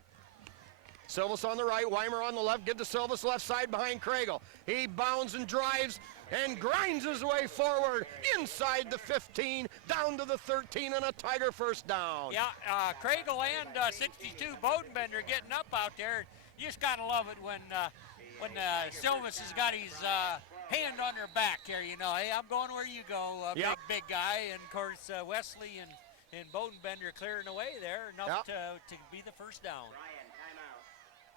Silvas on the right, Weimer on the left, get to Silvas left side behind Craigle. He bounds and drives and grinds his way forward inside the 15, down to the 13, and a Tiger first down. Yeah, Craigle and 62 Bodenbender getting up out there. You just gotta love it when Silvas has got his hand on their back here, you know. Hey, I'm going where you go, big guy. And, of course, Wesley and Bodenbender clearing away there, enough to be the first down.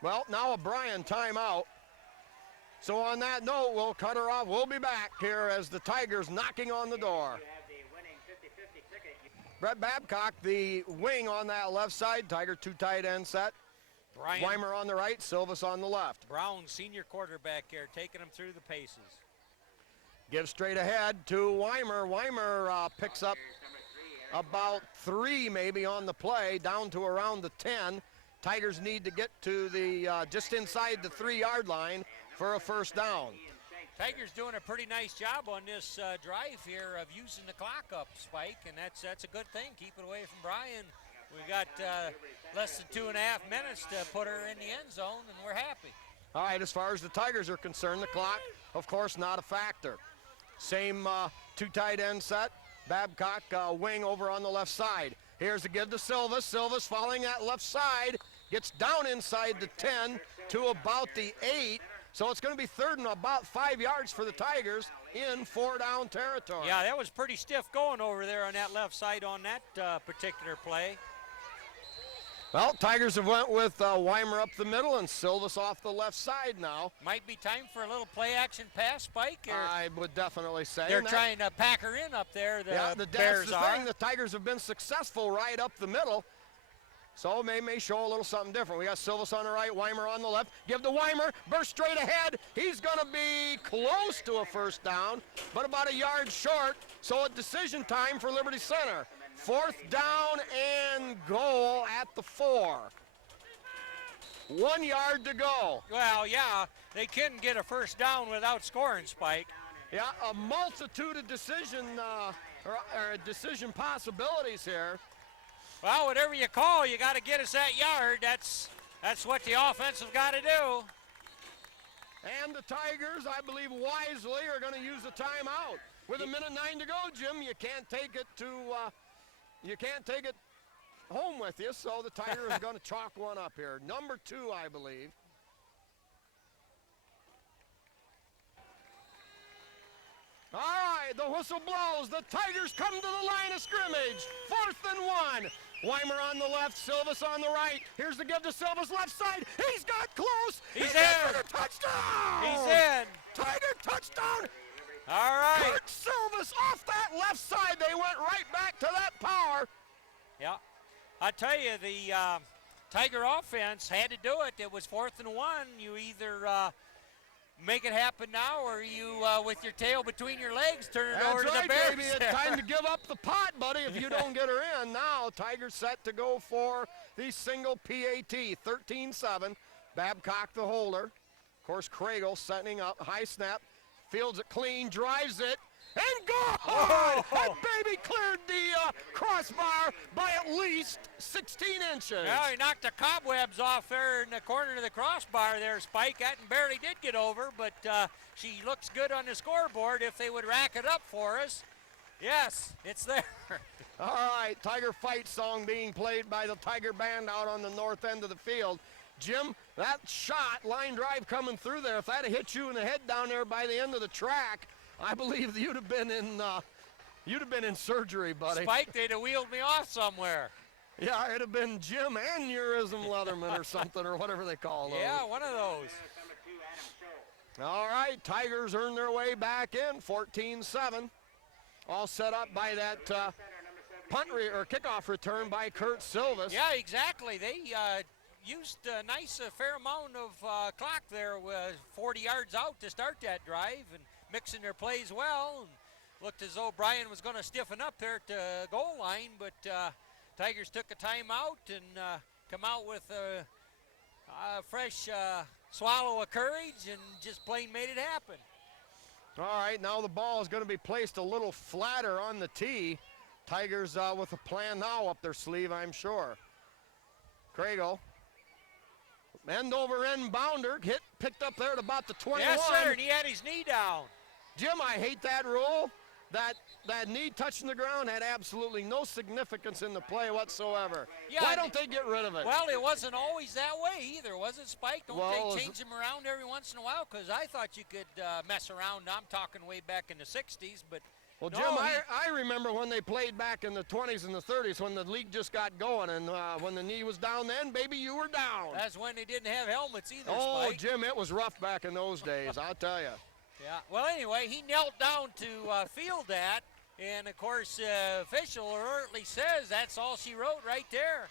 Well, now a Bryan timeout. So on that note, we'll cut her off. We'll be back here as the Tigers knocking on the door. Brett Babcock, the wing on that left side. Tiger 2 tight end set. Bryan, Weimer on the right, Silvas on the left. Brown, senior quarterback here, taking him through the paces. Give straight ahead to Weimer. Weimer picks up about 3 maybe on the play, down to around the 10. Tigers need to get to the just inside the 3-yard line for a first down. Tigers doing a pretty nice job on this drive here of using the clock up, Spike, and that's a good thing. Keep it away from Bryan. We got less than 2.5 minutes to put her in the end zone, and we're happy. All right, as far as the Tigers are concerned, the clock, of course, not a factor. Same 2 tight end set. Babcock wing over on the left side. Here's the give to Silvas. Silvas following that left side, gets down inside the 10 to about the 8. So it's going to be third and about 5 yards for the Tigers in 4-down territory. Yeah, that was pretty stiff going over there on that left side on that particular play. Well, Tigers have went with Weimer up the middle and Silvas off the left side now. Might be time for a little play-action pass, Spike. I would definitely say. They're trying to pack her in up there, the Bears are. That's the thing. The Tigers have been successful right up the middle. So they may show a little something different. We got Silvas on the right, Weimer on the left. Give to Weimer, burst straight ahead. He's going to be close to a first down, but about a yard short. So a decision time for Liberty Center. 4th down and goal at the 4. 1 yard to go. Well, yeah, they can get a first down without scoring, Spike. Yeah, a multitude of decision possibilities here. Well, whatever you call, you got to get us that yard. That's what the offense has got to do. And the Tigers, I believe wisely, are going to use a timeout. With 1:09 to go, Jim, you can't take it home with you, so the Tigers are going to chalk one up here. Number 2, I believe. All right, the whistle blows. The Tigers come to the line of scrimmage. 4th and 1. Weimer on the left, Silvas on the right. Here's the give to Silvas, left side. He's got close. He's in. in. Touchdown. He's in. Tiger touchdown. All right. Kurt Silvas off that left side. They went right back to that power. Yeah. I tell you, the Tiger offense had to do it. It was 4th and 1. You either make it happen now, or you, with your tail between your legs, turn it over to the Bears. Baby. It's time to give up the pot, buddy, if you don't get her in. Now, Tigers set to go for the single PAT, 13-7. Babcock the holder. Of course, Kragel setting up, high snap, fields it clean, drives it, and goal! Oh. That baby cleared the crossbar by at least 16 inches. Well, he knocked the cobwebs off there in the corner of the crossbar there, Spike. That barely did get over, but she looks good on the scoreboard if they would rack it up for us. Yes, it's there. All right, Tiger Fight song being played by the Tiger Band out on the north end of the field. Jim, that shot, line drive coming through there, if that had hit you in the head down there by the end of the track, I believe you'd have been in surgery, buddy. Spike, they'd have wheeled me off somewhere. Yeah, it'd have been Jim Aneurysm Leatherman or something, or whatever they call those. Yeah, one of those. All right, Tigers earn their way back in, 14-7. All set up by that kickoff return by Kurt Silvas. Yeah, exactly. They used a fair amount of clock there, 40 yards out to start that drive, and mixing their plays well. And looked as though Bryan was going to stiffen up there at the goal line, but Tigers took a timeout and come out with a fresh swallow of courage and just plain made it happen. All right, now the ball is going to be placed a little flatter on the tee. Tigers with a plan now up their sleeve, I'm sure. Kragel. End over end bounder, picked up there at about the 21. Yes, sir, and he had his knee down. Jim, I hate that rule. That knee touching the ground had absolutely no significance in the play whatsoever. Yeah, why don't they get rid of it? Well, it wasn't always that way either, was it, Spike? Don't Well, they change them around every once in a while? Because I thought you could mess around. I'm talking way back in the 60s, but Well, no, Jim, I remember when they played back in the 20s and the 30s when the league just got going, and when the knee was down then, baby, you were down. That's when they didn't have helmets either, Oh, Spike. Jim, it was rough back in those days, I'll tell you. Yeah, well, anyway, he knelt down to field that, and, of course, official alertly says that's all she wrote right there.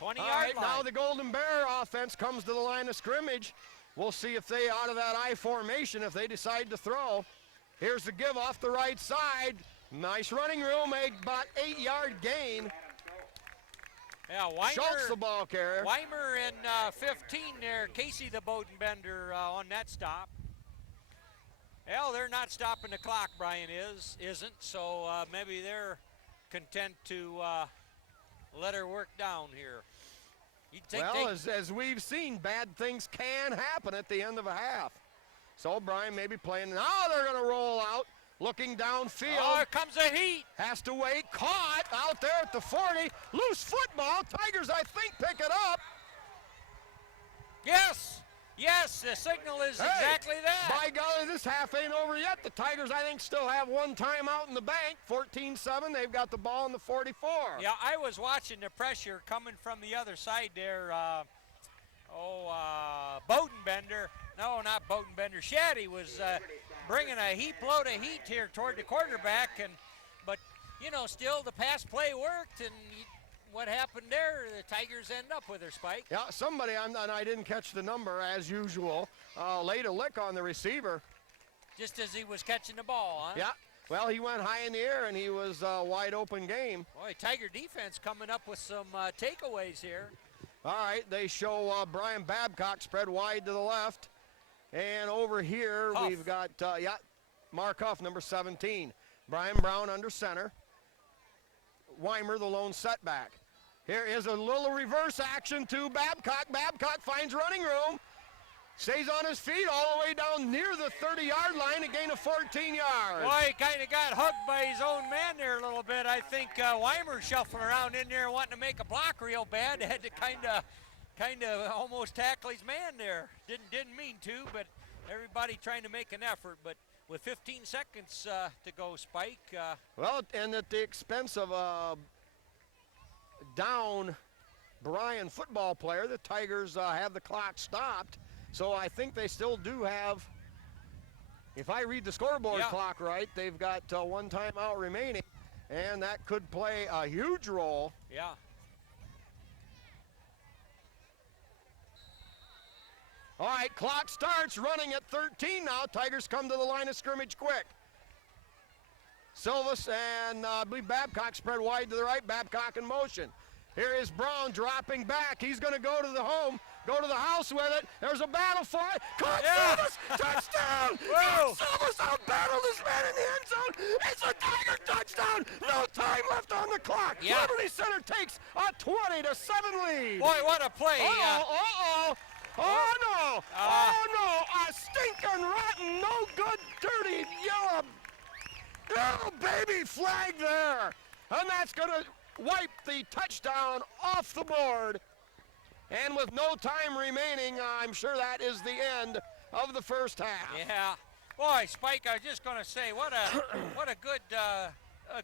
20-yard All right, line. now the Golden Bear offense comes to the line of scrimmage. We'll see if they, out of that I formation, if they decide to throw. Here's the give off the right side. Nice running room, about 8-yard gain. Yeah, Weimer, Schultz the ball carrier. Weimer in 15 there. Casey the Bodenbender on that stop. Well, they're not stopping the clock, Bryan isn't, so maybe they're content to let her work down here. Well, as we've seen, bad things can happen at the end of a half. So Bryan may be playing. Now they're going to roll out, looking downfield. Oh, here comes the heat. Has to wait. Caught out there at the 40. Loose football. Tigers, I think, pick it up. Yes, the signal is exactly that. By golly, this half ain't over yet. The Tigers, I think, still have one timeout in the bank. 14-7. They've got the ball in the 44. Yeah, I was watching the pressure coming from the other side there. Bodenbender. No, not Bodenbender. Shaddy was bringing a heap load of heat here toward the quarterback, but still the pass play worked, and what happened there? The Tigers end up with her, Spike. Yeah, somebody, and I didn't catch the number as usual, laid a lick on the receiver. Just as he was catching the ball, huh? Yeah. Well, he went high in the air, and he was wide open game. Boy, Tiger defense coming up with some takeaways here. All right, they show Bryan Babcock spread wide to the left. And over here, Huff. we've got, Mark Huff, number 17. Brian Brown under center. Weimer, the lone setback. Here is a little reverse action to Babcock. Babcock finds running room. Stays on his feet all the way down near the 30-yard line, a gain of 14 yards. Boy, he kind of got hugged by his own man there a little bit. I think Weimer shuffling around in there wanting to make a block real bad. Had to kind of almost tackle his man there. Didn't mean to, but everybody trying to make an effort. But with 15 seconds to go, Spike. Well, and at the expense of a down Bryan football player, the Tigers have the clock stopped. So I think they still do have, if I read the scoreboard clock right, they've got one timeout remaining, and that could play a huge role. Yeah. All right, clock starts running at 13 now. Tigers come to the line of scrimmage quick. Silvas and I believe Babcock spread wide to the right. Babcock in motion. Here is Brown dropping back. He's going to go to the home, go to the house with it. There's a battle for it. Caught Silvas! Touchdown! Silvas outbattled this man in the end zone. It's a Tiger touchdown! No time left on the clock. Liberty Center takes a 20-7 lead. Boy, what a play. Oh, no! Oh, no! A stinking, rotten, no good, dirty, yellow, baby flag there. And that's going to wipe the touchdown off the board. And with no time remaining, I'm sure that is the end of the first half. Yeah. Boy, Spike, I was just going to say, what a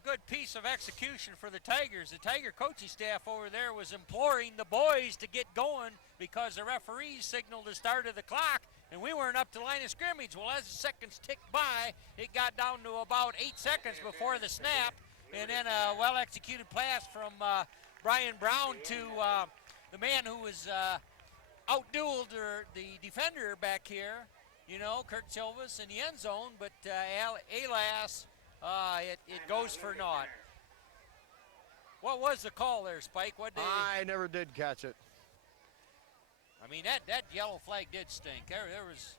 good piece of execution for the Tigers. The Tiger coaching staff over there was imploring the boys to get going because the referees signaled the start of the clock, and we weren't up to line of scrimmage. Well, as the seconds ticked by, it got down to about 8 seconds before the snap, and then a well-executed pass from Bryan Brown to the man who was outdueled the defender back here, you know, Kurt Silvas in the end zone, but Alas, it goes for naught. What was the call there, Spike? I never did catch it. I mean, that yellow flag did stink. There was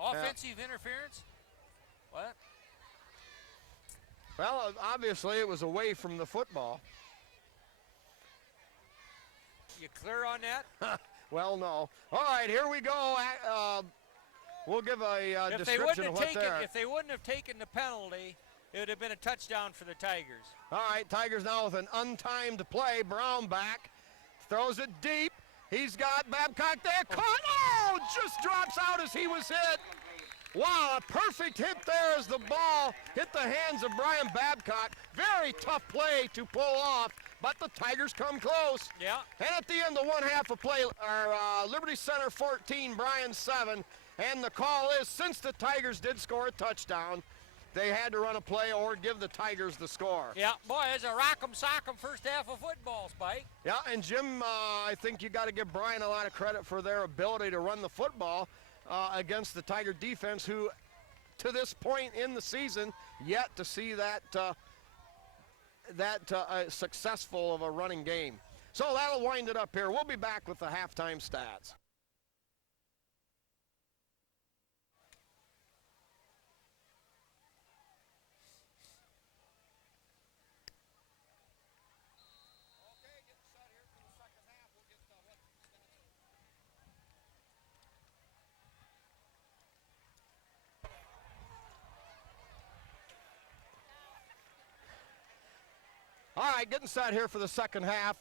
offensive interference? What? Well, obviously it was away from the football. You clear on that? Well, no. All right, here we go. We'll give a description of what's there. If they wouldn't have taken the penalty, it would have been a touchdown for the Tigers. All right, Tigers now with an untimed play. Brown back, throws it deep. He's got Babcock there. Caught! Oh, just drops out as he was hit. Wow, a perfect hit there as the ball hit the hands of Bryan Babcock. Very tough play to pull off, but the Tigers come close. Yeah. And at the end of one half of play, Liberty Center 14, Bryan 7. And the call is, since the Tigers did score a touchdown, they had to run a play or give the Tigers the score. Yeah, boy, it's a rock'em sock'em first half of football, Spike. Yeah, and Jim, I think you got to give Bryan a lot of credit for their ability to run the football against the Tiger defense, who, to this point in the season, yet to see that successful of a running game. So that'll wind it up here. We'll be back with the halftime stats. All right, getting set here for the second half.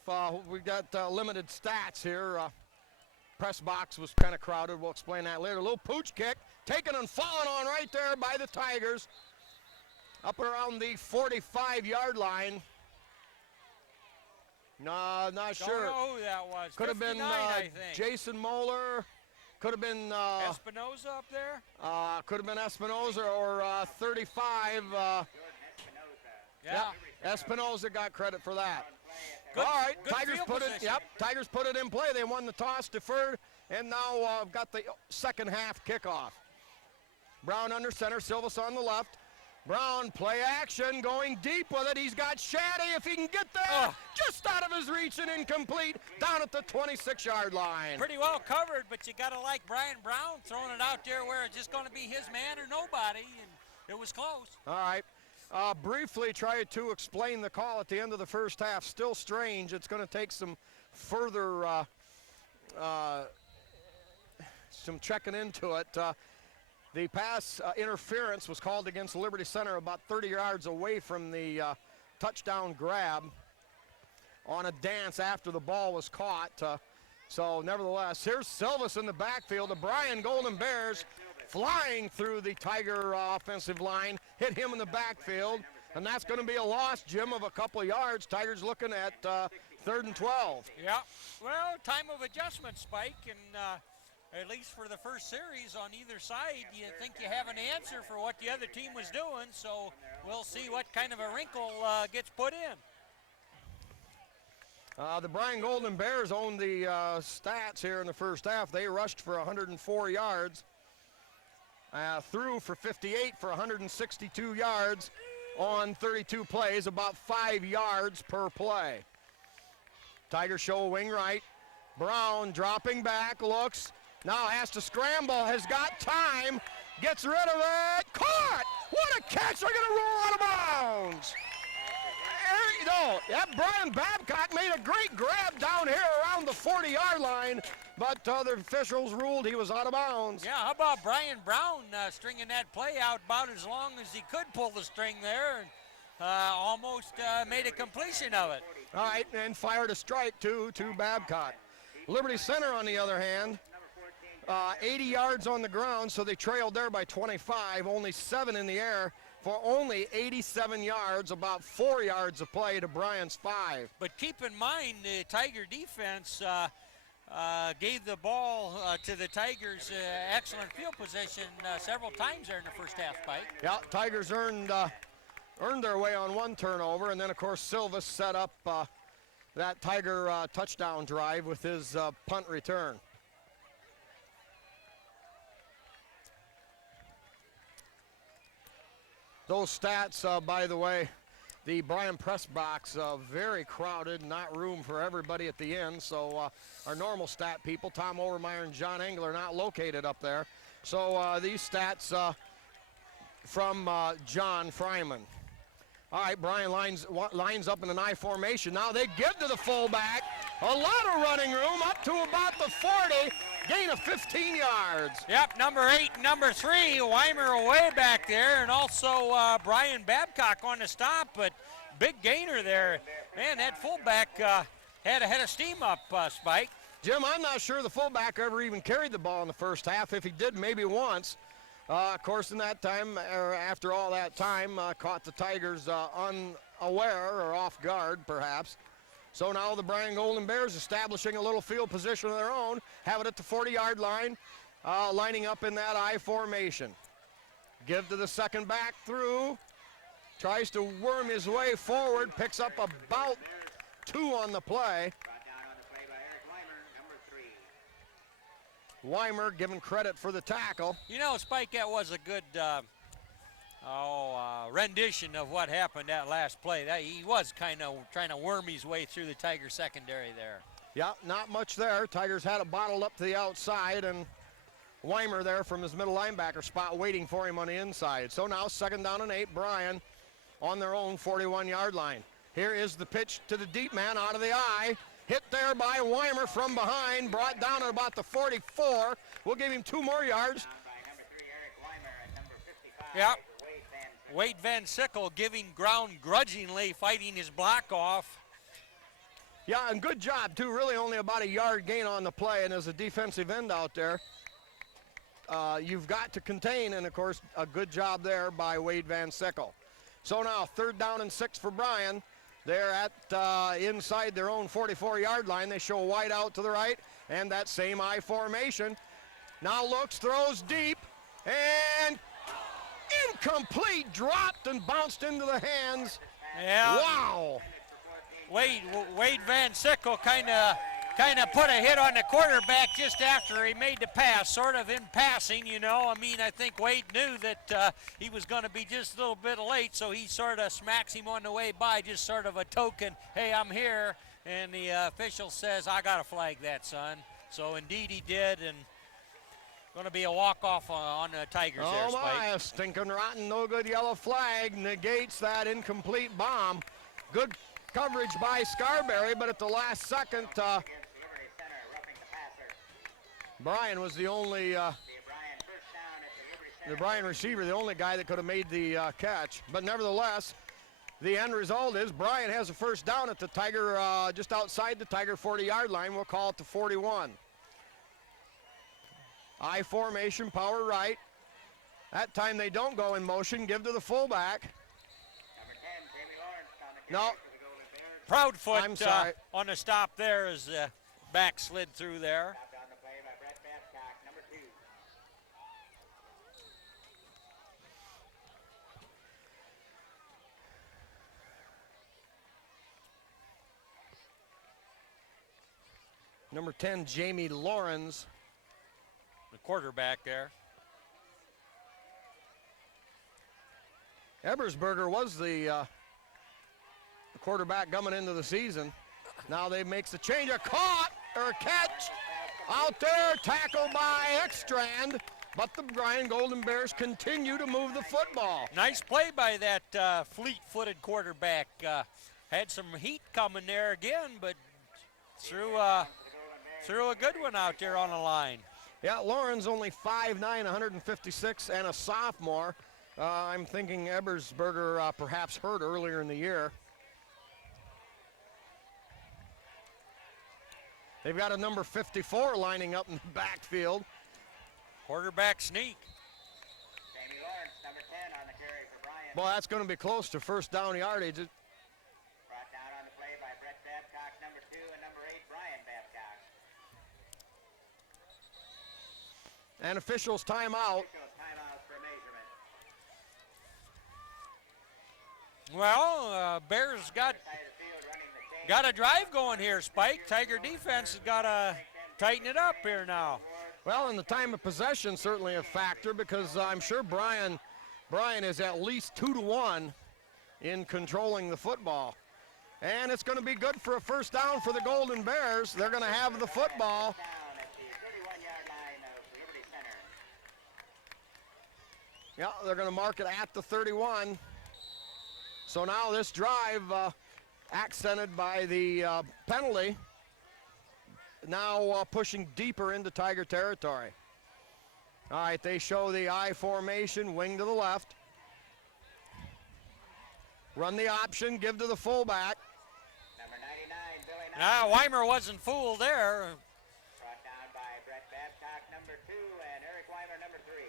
We've got limited stats here. Press box was kind of crowded. We'll explain that later. A little pooch kick, taken and fallen on right there by the Tigers. Up around the 45-yard line. No, not sure. Don't know who that was. Could have been I think. Jason Moeller. Could have been Espinoza up there. Could have been Espinoza or 35. Yeah. Espinoza got credit for that. Good, all right, good Tigers field put it. position. Yep, Tigers put it in play. They won the toss, deferred, and now got the second half kickoff. Brown under center, Silvas on the left. Brown play action, going deep with it. He's got Shaddy if he can get there. Just out of his reach and incomplete, down at the 26-yard line. Pretty well covered, but you got to like Bryan Brown throwing it out there where it's just going to be his man or nobody, and it was close. All right. Briefly try to explain the call at the end of the first half. Still strange. It's going to take some further watched him checking into it. The pass interference was called against Liberty Center about 30 yards away from the touchdown grab on a dance after the ball was caught. So nevertheless, here's Silvis in the backfield. The Bryan Golden Bears flying through the Tiger offensive line, hit him in the backfield, and that's going to be a loss, Jim, of a couple of yards. Tigers looking at 3rd and 12. Yeah, well, time of adjustment, Spike, and at least for the first series on either side, you think you have an answer for what the other team was doing, so we'll see what kind of a wrinkle gets put in. The Bryan Golden Bears own the stats here in the first half. They rushed for 104 yards, threw for 58 for 162 yards on 32 plays, about 5 yards per play. Tigers show a wing right. Brown dropping back, looks, now has to scramble, has got time, gets rid of it, caught! What a catch, they're gonna roll out of bounds! No, that Brian Babcock made a great grab down here around the 40-yard line, but the officials ruled he was out of bounds. Yeah, how about Brian Brown stringing that play out about as long as he could pull the string there, and almost made a completion of it. All right, and fired a strike to Babcock. Liberty Center, on the other hand, 80 yards on the ground, so they trailed there by 25, only 7 in the air for only 87 yards, about 4 yards of play to Bryan's 5. But keep in mind, the Tiger defense gave the ball to the Tigers excellent field position several times there in the first half, Spike. Yeah, Tigers earned their way on one turnover, and then, of course, Silvis set up that Tiger touchdown drive with his punt return. Those stats, by the way, the Bryan press box, very crowded, not room for everybody at the end. So our normal stat people, Tom Overmeyer and John Engler, not located up there. So these stats from John Fryman. All right, Bryan lines up in an I formation. Now they give to the fullback. A lot of running room up to about the 40. Gain of 15 yards. Yep, number 8 and number 3, Weimer away back there, and also Brian Babcock on the stop, but big gainer there. Man, that fullback had a head of steam up, Spike. Jim, I'm not sure the fullback ever even carried the ball in the first half. If he did, maybe once. Of course, in that time, or after all that time, caught the Tigers unaware or off guard, perhaps. So now the Bryan Golden Bears establishing a little field position of their own, have it at the 40-yard line, lining up in that I formation. Give to the second back through, tries to worm his way forward, picks up about 2 on the play. Weimer given credit for the tackle. You know, Spike, that was a good rendition of what happened that last play. He was kind of trying to worm his way through the Tiger secondary there. Yeah, not much there. Tigers had it bottled up to the outside, and Weimer there from his middle linebacker spot waiting for him on the inside. So now 2nd down and 8, Bryan on their own 41-yard line. Here is the pitch to the deep man out of the eye. Hit there by Weimer from behind, brought down at about the 44. We'll give him 2 more yards. Yep. Wade Van Sickle giving ground grudgingly, fighting his block off. Yeah, and good job, too. Really only about a yard gain on the play, and as a defensive end out there, you've got to contain, and, of course, a good job there by Wade Van Sickle. So now 3rd down and 6 for Bryan. They're at inside their own 44-yard line. They show a wide out to the right, and that same I formation. Now looks, throws deep, and incomplete, dropped and bounced into the hands. Yeah. Wow. Wade Van Sickle kind of put a hit on the quarterback just after he made the pass, sort of in passing, you know. I mean, I think Wade knew that he was going to be just a little bit late, so he sort of smacks him on the way by, just sort of a token, hey, I'm here. And the official says, I got to flag that, son. So indeed he did, and going to be a walk-off on the Tigers there, Spike. Oh, my, a stinking rotten, no good yellow flag negates that incomplete bomb. Good coverage by Scarberry, but at the last second, Bryan was the only, Bryan first down at the Liberty Center. the Bryan receiver, the only guy that could have made the catch. But nevertheless, the end result is Bryan has a first down at the Tiger, just outside the Tiger 40-yard line. We'll call it the 41. I formation, power right. That time they don't go in motion, give to the fullback. Number 10, Jamie Lawrence on the No. carry for the Golden Bears. Proudfoot I'm sorry. on the stop there as the back slid through there. Stopped on the play by Brett Babcock, number 2. Number 10, Jamie Lawrence. The quarterback there. Ebersberger was the quarterback coming into the season. Now they makes the change, a caught or a catch out there, tackled by Ekstrand, but the Bryan Golden Bears continue to move the football. Nice play by that fleet-footed quarterback. Had some heat coming there again, but threw a good one out there on the line. Yeah, Lawrence only 5'9", 156, and a sophomore. I'm thinking Ebersberger perhaps hurt earlier in the year. They've got a number 54 lining up in the backfield. Quarterback sneak. Jamie Lawrence, number 10 on the carry for Bryan. Boy, that's going to be close to first down yardage. Brought down on the play by Brett Babcock, number 2, and number 8, Bryan Babcock. And officials timeout. Officials timeout for measurement. Well, Bears got Side of the field running the change. a drive going here, Spike. Tiger defense has got to tighten it up here now. Well, and the time of possession certainly a factor because I'm sure Bryan is at least 2-1 in controlling the football. And it's going to be good for a first down for the Golden Bears. They're going to have the football. Down at the 31-yard line of Liberty Center. Yeah, they're going to mark it at the 31. So now this drive accented by the penalty, now pushing deeper into Tiger territory. All right, they show the I formation, wing to the left. Run the option, give to the fullback. Number 99, Billy Knight. Weimer wasn't fooled there. Brought down by Brett Babcock, number 2, and Eric Weimer, number 3.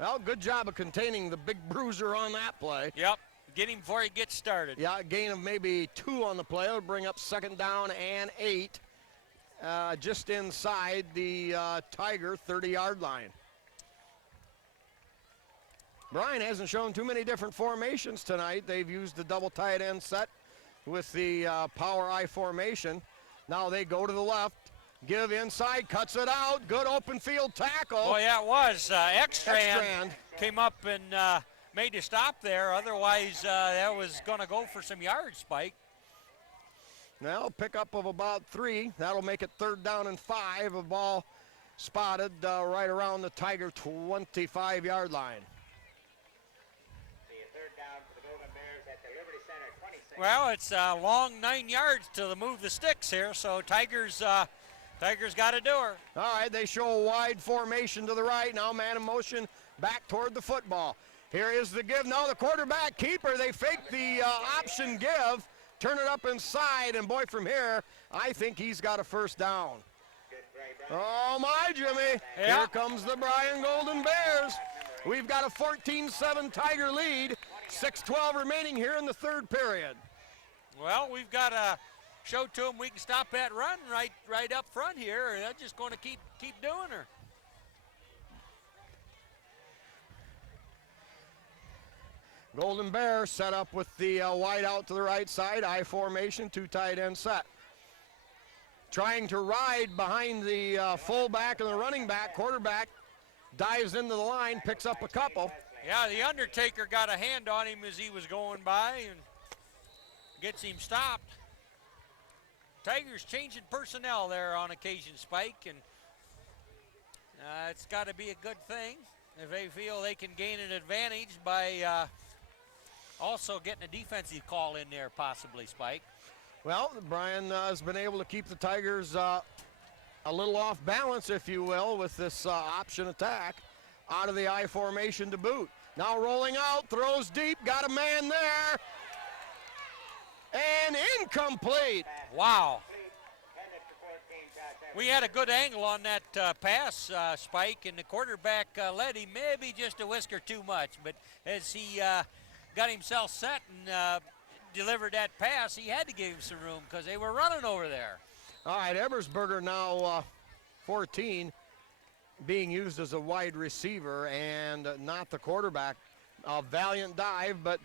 Well, good job of containing the big bruiser on that play. Yep, get him before he gets started. Yeah, a gain of maybe 2 on the play. It'll bring up second down and 8. Just inside the Tiger 30-yard line. Bryan hasn't shown too many different formations tonight. They've used the double tight end set with the power I formation. Now they go to the left, give inside, cuts it out. Good open field tackle. Oh, yeah, it was. Ekstrand Ekstrand. came up and made a stop there. Otherwise, that was going to go for some yards, Spike. Now pickup of about 3. That'll make it third down and 5. A ball spotted right around the Tiger 25-yard line. See a third down for the Golden Bears at the Liberty Center, 26. Well, it's a long 9 yards to move the sticks here, so Tigers got to do her. All right, they show a wide formation to the right. Now man in motion back toward the football. Here is the give. Now the quarterback keeper. They fake the option give. Turn it up inside, and boy, from here, I think he's got a first down. Good play, Bryan. Oh, my, Jimmy. Yeah. Here comes the Bryan Golden Bears. We've got a 14-7 Tiger lead. 6:12 remaining here in the third period. Well, we've got to show to them we can stop that run right up front here, or they're just going to keep doing her. Golden Bears set up with the wide out to the right side, I formation, 2 tight end set. Trying to ride behind the fullback and the running back, quarterback dives into the line, picks up a couple. Yeah, the Undertaker got a hand on him as he was going by and gets him stopped. Tigers changing personnel there on occasion, Spike, and it's got to be a good thing if they feel they can gain an advantage by also getting a defensive call in there possibly, Spike. Well, Bryan has been able to keep the Tigers a little off balance, if you will, with this option attack out of the I formation to boot. Now rolling out, throws deep, got a man there, and incomplete. Wow. We had a good angle on that pass, Spike, and the quarterback led him maybe just a whisker too much, but as he got himself set and delivered that pass, he had to give him some room because they were running over there. All right, Ebersberger now 14, being used as a wide receiver and not the quarterback. A valiant dive, but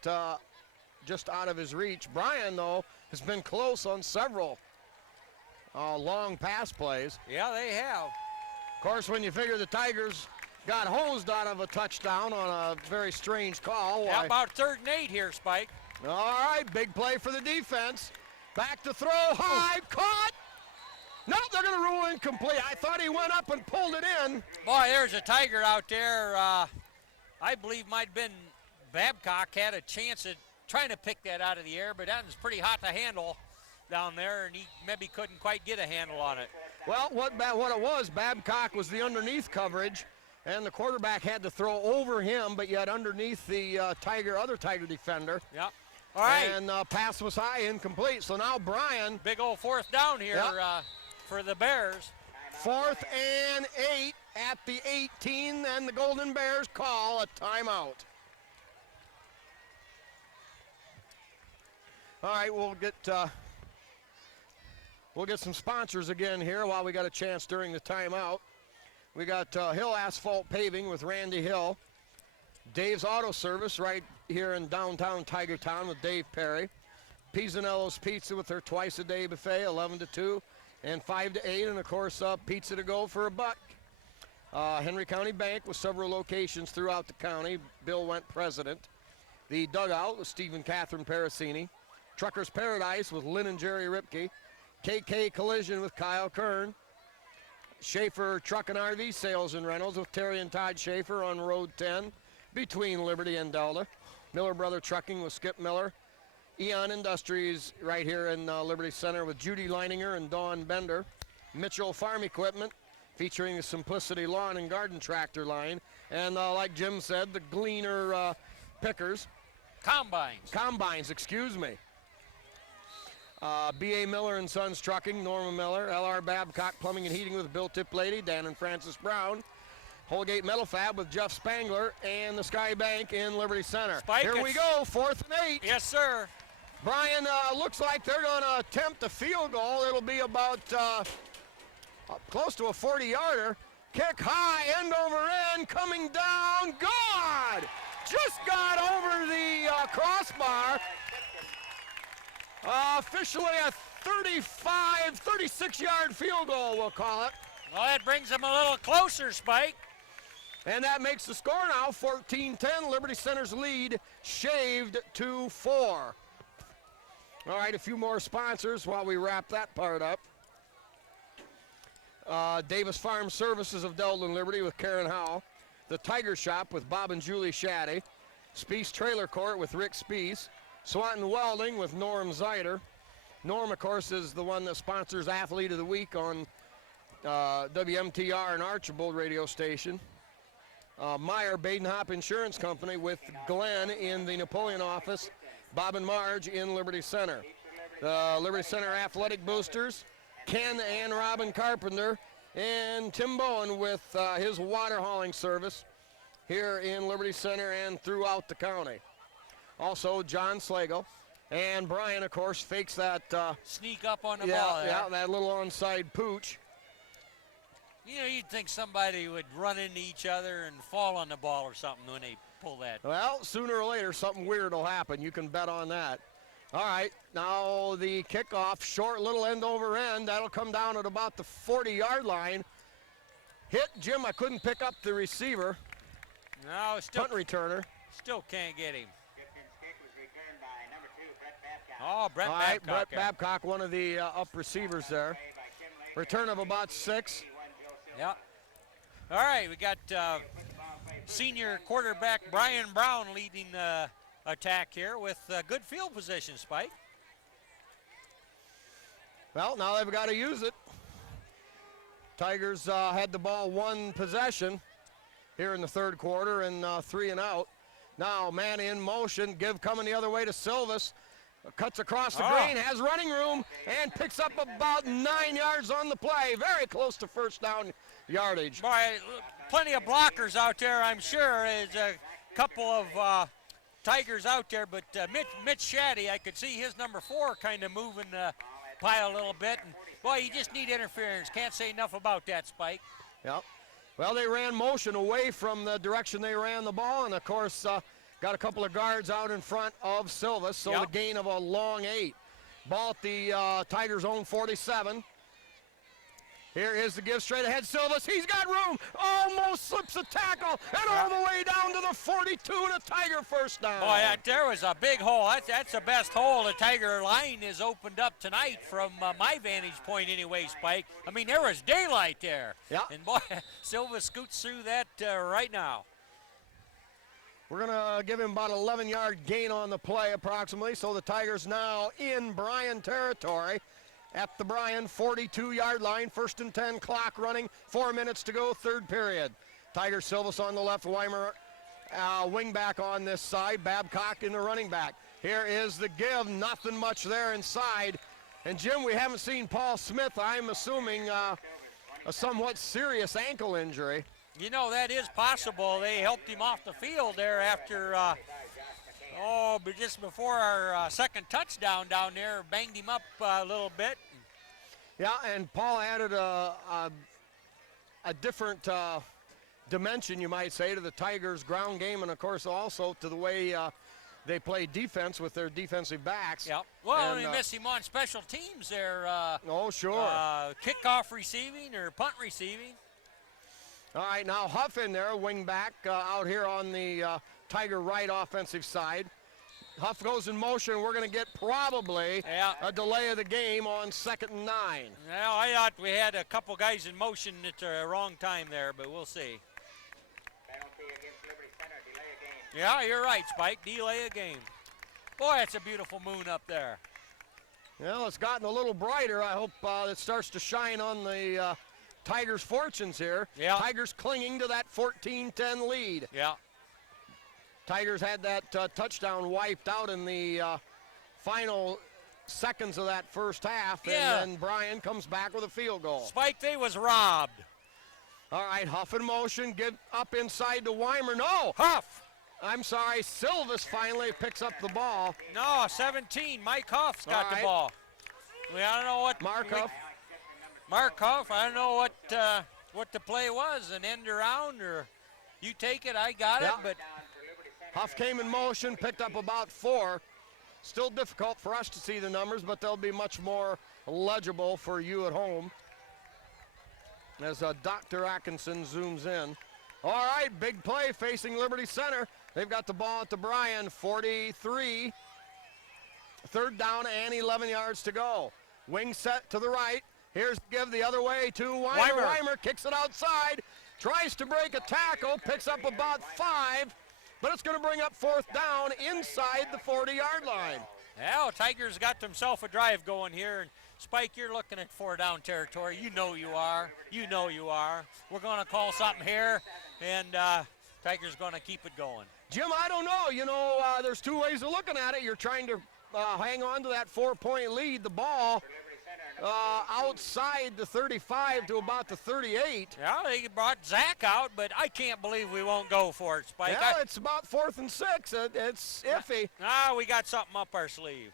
just out of his reach. Bryan, though, has been close on several long pass plays. Yeah, they have. Of course, when you figure the Tigers got hosed out of a touchdown on a very strange call. How about 3rd and 8 here, Spike? All right, big play for the defense. Back to throw, high, caught. No, they're going to rule incomplete. I thought he went up and pulled it in. Boy, there's a Tiger out there. I believe might have been Babcock had a chance at trying to pick that out of the air, but that was pretty hot to handle down there, and he maybe couldn't quite get a handle on it. Well, what it was, Babcock was the underneath coverage, and the quarterback had to throw over him, but yet underneath the other Tiger defender. Yep. All right. And pass was high, incomplete. So now Bryan. Big old 4th down here for the Bears. 4th and 8 at the 18, and the Golden Bears call a timeout. All right, we'll get some sponsors again here while we got a chance during the timeout. We got Hill Asphalt Paving with Randy Hill. Dave's Auto Service right here in downtown Tigertown with Dave Perry. Pisanello's Pizza with their twice-a-day buffet, 11 to 2 and 5 to 8. And, of course, pizza to go for $1. Henry County Bank with several locations throughout the county. Bill Went president. The Dugout with Steve and Catherine Parasini. Trucker's Paradise with Lynn and Jerry Ripke. KK Collision with Kyle Kern. Schaefer Truck and RV Sales and Rentals with Terry and Todd Schaefer on Road 10 between Liberty and Delta. Miller Brother Trucking with Skip Miller. Eon Industries right here in Liberty Center with Judy Leininger and Dawn Bender. Mitchell Farm Equipment featuring the Simplicity Lawn and Garden Tractor line. And like Jim said, the Gleaner pickers. Combines, excuse me. B.A. Miller and Sons Trucking, Norma Miller. L.R. Babcock Plumbing and Heating with Bill Tiplady, Dan and Francis Brown. Holgate Metal Fab with Jeff Spangler, and the Sky Bank in Liberty Center. Spike, here we go, 4th and 8. Yes, sir. Bryan, looks like they're going to attempt a field goal. It'll be about close to a 40-yarder. Kick high, end over end, coming down, good! Just got over the crossbar. Officially a 36-yard field goal, we'll call it. Well, that brings them a little closer, Spike. And that makes the score now 14-10. Liberty Center's lead shaved to 4. All right, a few more sponsors while we wrap that part up. Davis Farm Services of Delton Liberty with Karen Howell. The Tiger Shop with Bob and Julie Shaddy. Speece Trailer Court with Rick Speece. Swanton Welding with Norm Zeider. Norm, of course, is the one that sponsors Athlete of the Week on WMTR and Archibald radio station. Meyer Badenhop Insurance Company with Glenn in the Napoleon office. Bob and Marge in Liberty Center. The Liberty Center Athletic Boosters. Ken and Robin Carpenter. And Tim Bowen with his water hauling service here in Liberty Center and throughout the county. Also, John Slagle. And Bryan, of course, fakes that. Sneak up on the ball there. Yeah, that little onside pooch. You know, you'd think somebody would run into each other and fall on the ball or something when they pull that. Well, sooner or later, something weird will happen. You can bet on that. All right, now the kickoff, short little end over end. That'll come down at about the 40-yard line. Hit, Jim, I couldn't pick up the receiver. No, still. Punt returner. Still can't get him. Gibson's kick was returned by number 2, Brett Babcock. Oh, Brett All right, Babcock. Brett Babcock, one of the up receivers there. Return of about 6. Yeah. All right, we got senior quarterback Bryan Brown leading the attack here with good field position, Spike. Well, now they've got to use it. Tigers had the ball one possession here in the third quarter and 3 and out. Now man in motion, give coming the other way to Silvis. Cuts across the green, has running room, and picks up about 9 yards on the play. Very close to first down yardage. Boy, plenty of blockers out there, I'm sure. There's a couple of Tigers out there, but Mitch Shaddy, I could see his number 4 kind of moving the pile a little bit. And boy, you just need interference. Can't say enough about that, Spike. Yep. Well, they ran motion away from the direction they ran the ball, and of course, got a couple of guards out in front of Silvis, so the gain of a long 8. Ball at the Tigers' own 47. Here is the give straight ahead, Silvis. He's got room, almost slips a tackle, and all the way down to the 42, and a Tiger first down. Boy, there was a big hole. That's the best hole the Tiger line is opened up tonight from my vantage point anyway, Spike. I mean, there was daylight there. Yeah. And boy, Silva scoots through that right now. We're going to give him about 11-yard gain on the play approximately, so the Tigers now in Bryan territory at the Bryan 42-yard line. 1st and 10, clock running, 4 minutes to go, third period. Tiger Silvis on the left, Weimer wing back on this side, Babcock in the running back. Here is the give, nothing much there inside. And Jim, we haven't seen Paul Smith, I'm assuming a somewhat serious ankle injury. You know, that is possible. They helped him off the field there after, but just before our second touchdown down there, banged him up a little bit. Yeah, and Paul added a different dimension, you might say, to the Tigers' ground game, and of course also to the way they play defense with their defensive backs. Yeah. Well, and, miss him on special teams there. Oh, sure. Kickoff receiving or punt receiving. All right, now Huff in there, wing back out here on the Tiger right offensive side. Huff goes in motion. We're going to get probably a delay of the game on 2nd and 9. Well, I thought we had a couple guys in motion at the wrong time there, but we'll see. Penalty against Liberty Center, delay a game. Yeah, you're right, Spike. Delay a game. Boy, it's a beautiful moon up there. Well, it's gotten a little brighter. I hope it starts to shine on the Tigers' fortunes here. Yeah. Tigers clinging to that 14-10 lead. Yeah. Tigers had that touchdown wiped out in the final seconds of that first half, and then Bryan comes back with a field goal. Spike, they was robbed. All right, Huff in motion, get up inside to Weimer. No, Huff! I'm sorry, Silvis finally picks up the ball. No, 17, Mike Huff's got the ball. I don't know what Mark Huff. Mark Huff, I don't know what the play was, an end around, or you take it, I got it, but Huff came in motion, picked up about 4. Still difficult for us to see the numbers, but they'll be much more legible for you at home as Dr. Atkinson zooms in. All right, big play facing Liberty Center. They've got the ball at the Bryan 43. 3rd down and 11 yards to go. Wing set to the right. Here's give the other way to Weimer. Weimer kicks it outside, tries to break a tackle, picks up about 5, but it's going to bring up 4th down inside the 40-yard line. Well, Tigers got themselves a drive going here. And Spike, you're looking at 4-down territory. You know you are. You know you are. We're going to call something here, and Tigers going to keep it going. Jim, I don't know. You know, there's 2 ways of looking at it. You're trying to hang on to that 4-point lead. The ball outside the 35 to about the 38. Yeah, they brought Zach out, but I can't believe we won't go for it, Spike. Yeah, it's about 4th and 6. It's iffy. We got something up our sleeve.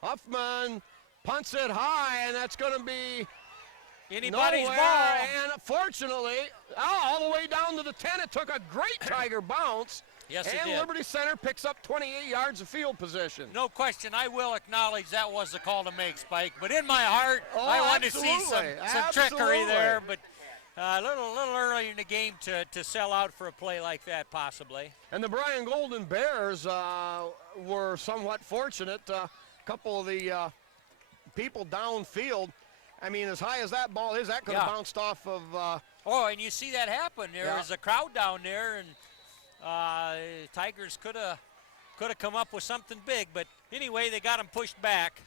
Huffman punts it high, and that's going to be anybody's nowhere. ball. And fortunately, all the way down to the 10, it took a great Tiger bounce. Yes, it and did. Liberty Center picks up 28 yards of field position. No question, I will acknowledge that was the call to make, Spike. But in my heart, I want to see some trickery there. But a little early in the game to sell out for a play like that, possibly. And the Bryan Golden Bears were somewhat fortunate. A couple of the people downfield, I mean, as high as that ball is, that could have bounced off of. And you see that happen. There was a crowd down there, and Tigers could have come up with something big, but anyway, they got them pushed back.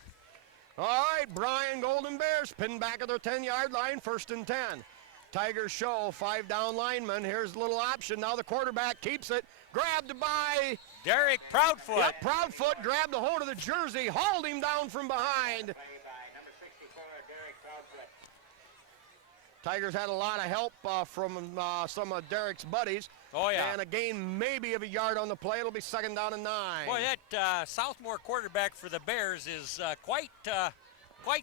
All right, Bryan Golden Bears pinned back at their 10-yard line, 1st and 10. Tigers show 5 down linemen. Here's a little option. Now the quarterback keeps it. Grabbed by Derek Proudfoot. Yep, Proudfoot grabbed a hold of the jersey, hauled him down from behind. Play by number 64, Derek Proudfoot. Tigers had a lot of help from some of Derek's buddies. Oh, yeah. And a gain maybe of a yard on the play. It'll be 2nd down and 9. Boy, that Southmore quarterback for the Bears is quite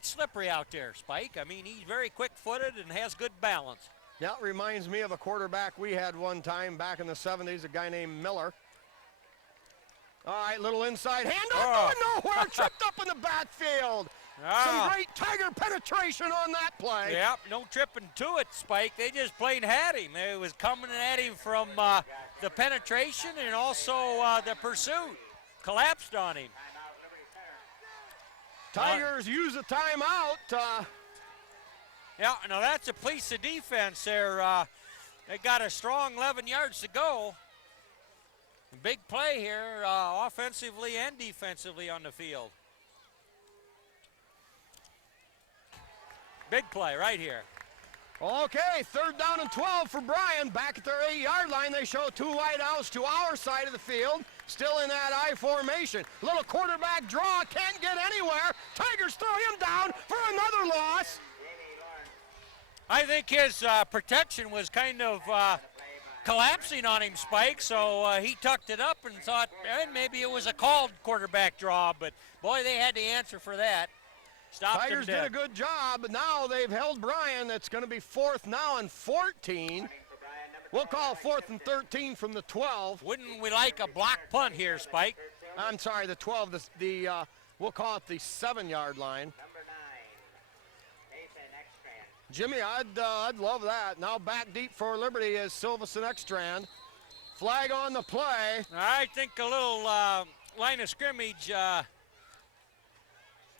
slippery out there, Spike. I mean, he's very quick-footed and has good balance. Yeah, it reminds me of a quarterback we had one time back in the 70s, a guy named Miller. All right, little inside hand. Oh, going nowhere. Tripped up in the backfield. Some great Tiger penetration on that play. Yep, no tripping to it, Spike. They just plain had him. It was coming at him from the penetration and also the pursuit. Collapsed on him. Tigers use a timeout. Yeah, now that's a piece of defense there. They got a strong 11 yards to go. Big play here, offensively and defensively on the field. Big play right here. Okay, 3rd down and 12 for Bryan. Back at their 8-yard line, they show 2 wideouts to our side of the field. Still in that I formation. Little quarterback draw, can't get anywhere. Tigers throw him down for another loss. I think his protection was kind of collapsing on him, Spike, so he tucked it up and thought maybe it was a called quarterback draw, but boy, they had to answer for that. Stopped Tigers did a good job. Now they've held Bryan. It's going to be 4th now and 14. We'll call 4th and 13 from the 12. Wouldn't we like a block punt here, Spike? I'm sorry, the 12. We'll call it the 7-yard line. Jimmy, I'd love that. Now back deep for Liberty is Silvis and Ekstrand. Flag on the play. I think a little line of scrimmage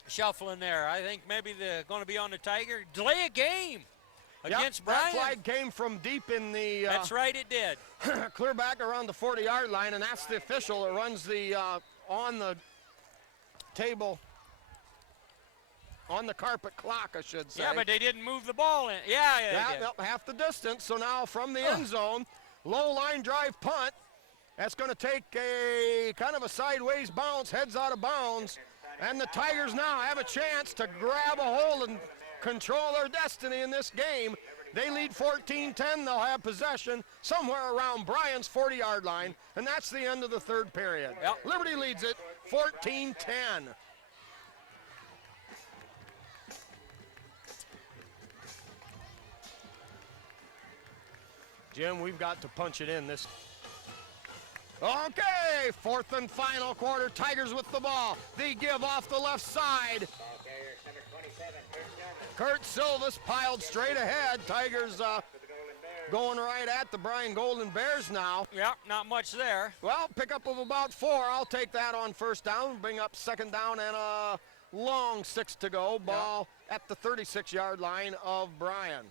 shuffling there. I think maybe they're going to be on the Tiger. Delay a game against Bryan. That flag came from deep in the... That's right, it did. Clear back around the 40-yard line, and that's the official that runs the on the table, on the carpet clock, I should say. Yeah, but they didn't move the ball in. Yeah, they did. Yep, half the distance. So now from the end zone, low line drive punt. That's going to take a kind of a sideways bounce, heads out of bounds. And the Tigers now have a chance to grab a hold and control their destiny in this game. They lead 14-10. They'll have possession somewhere around Bryan's 40-yard line, and that's the end of the 3rd period. Yep. Liberty leads it 14-10. Jim, we've got to punch it in this. Okay, 4th and final quarter. Tigers with the ball. They give off the left side. Kurt Silvis piled straight ahead. Tigers going right at the Bryan Golden Bears now. Yeah, not much there. Well, pickup of about 4. I'll take that on 1st down. Bring up 2nd down and a long 6 to go. Ball at the 36-yard line of Bryan.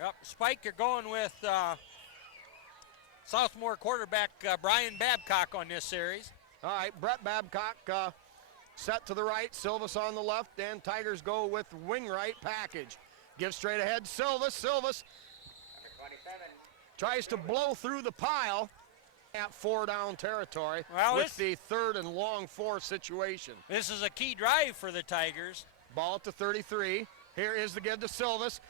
Yep, Spike, you're going with sophomore quarterback Bryan Babcock on this series. All right, Brett Babcock set to the right, Silvis on the left, and Tigers go with wing right package. Give straight ahead, Silvis tries to blow through the pile at 4-down territory with the 3rd and long 4 situation. This is a key drive for the Tigers. Ball at the 33. Here is the give to Silvis.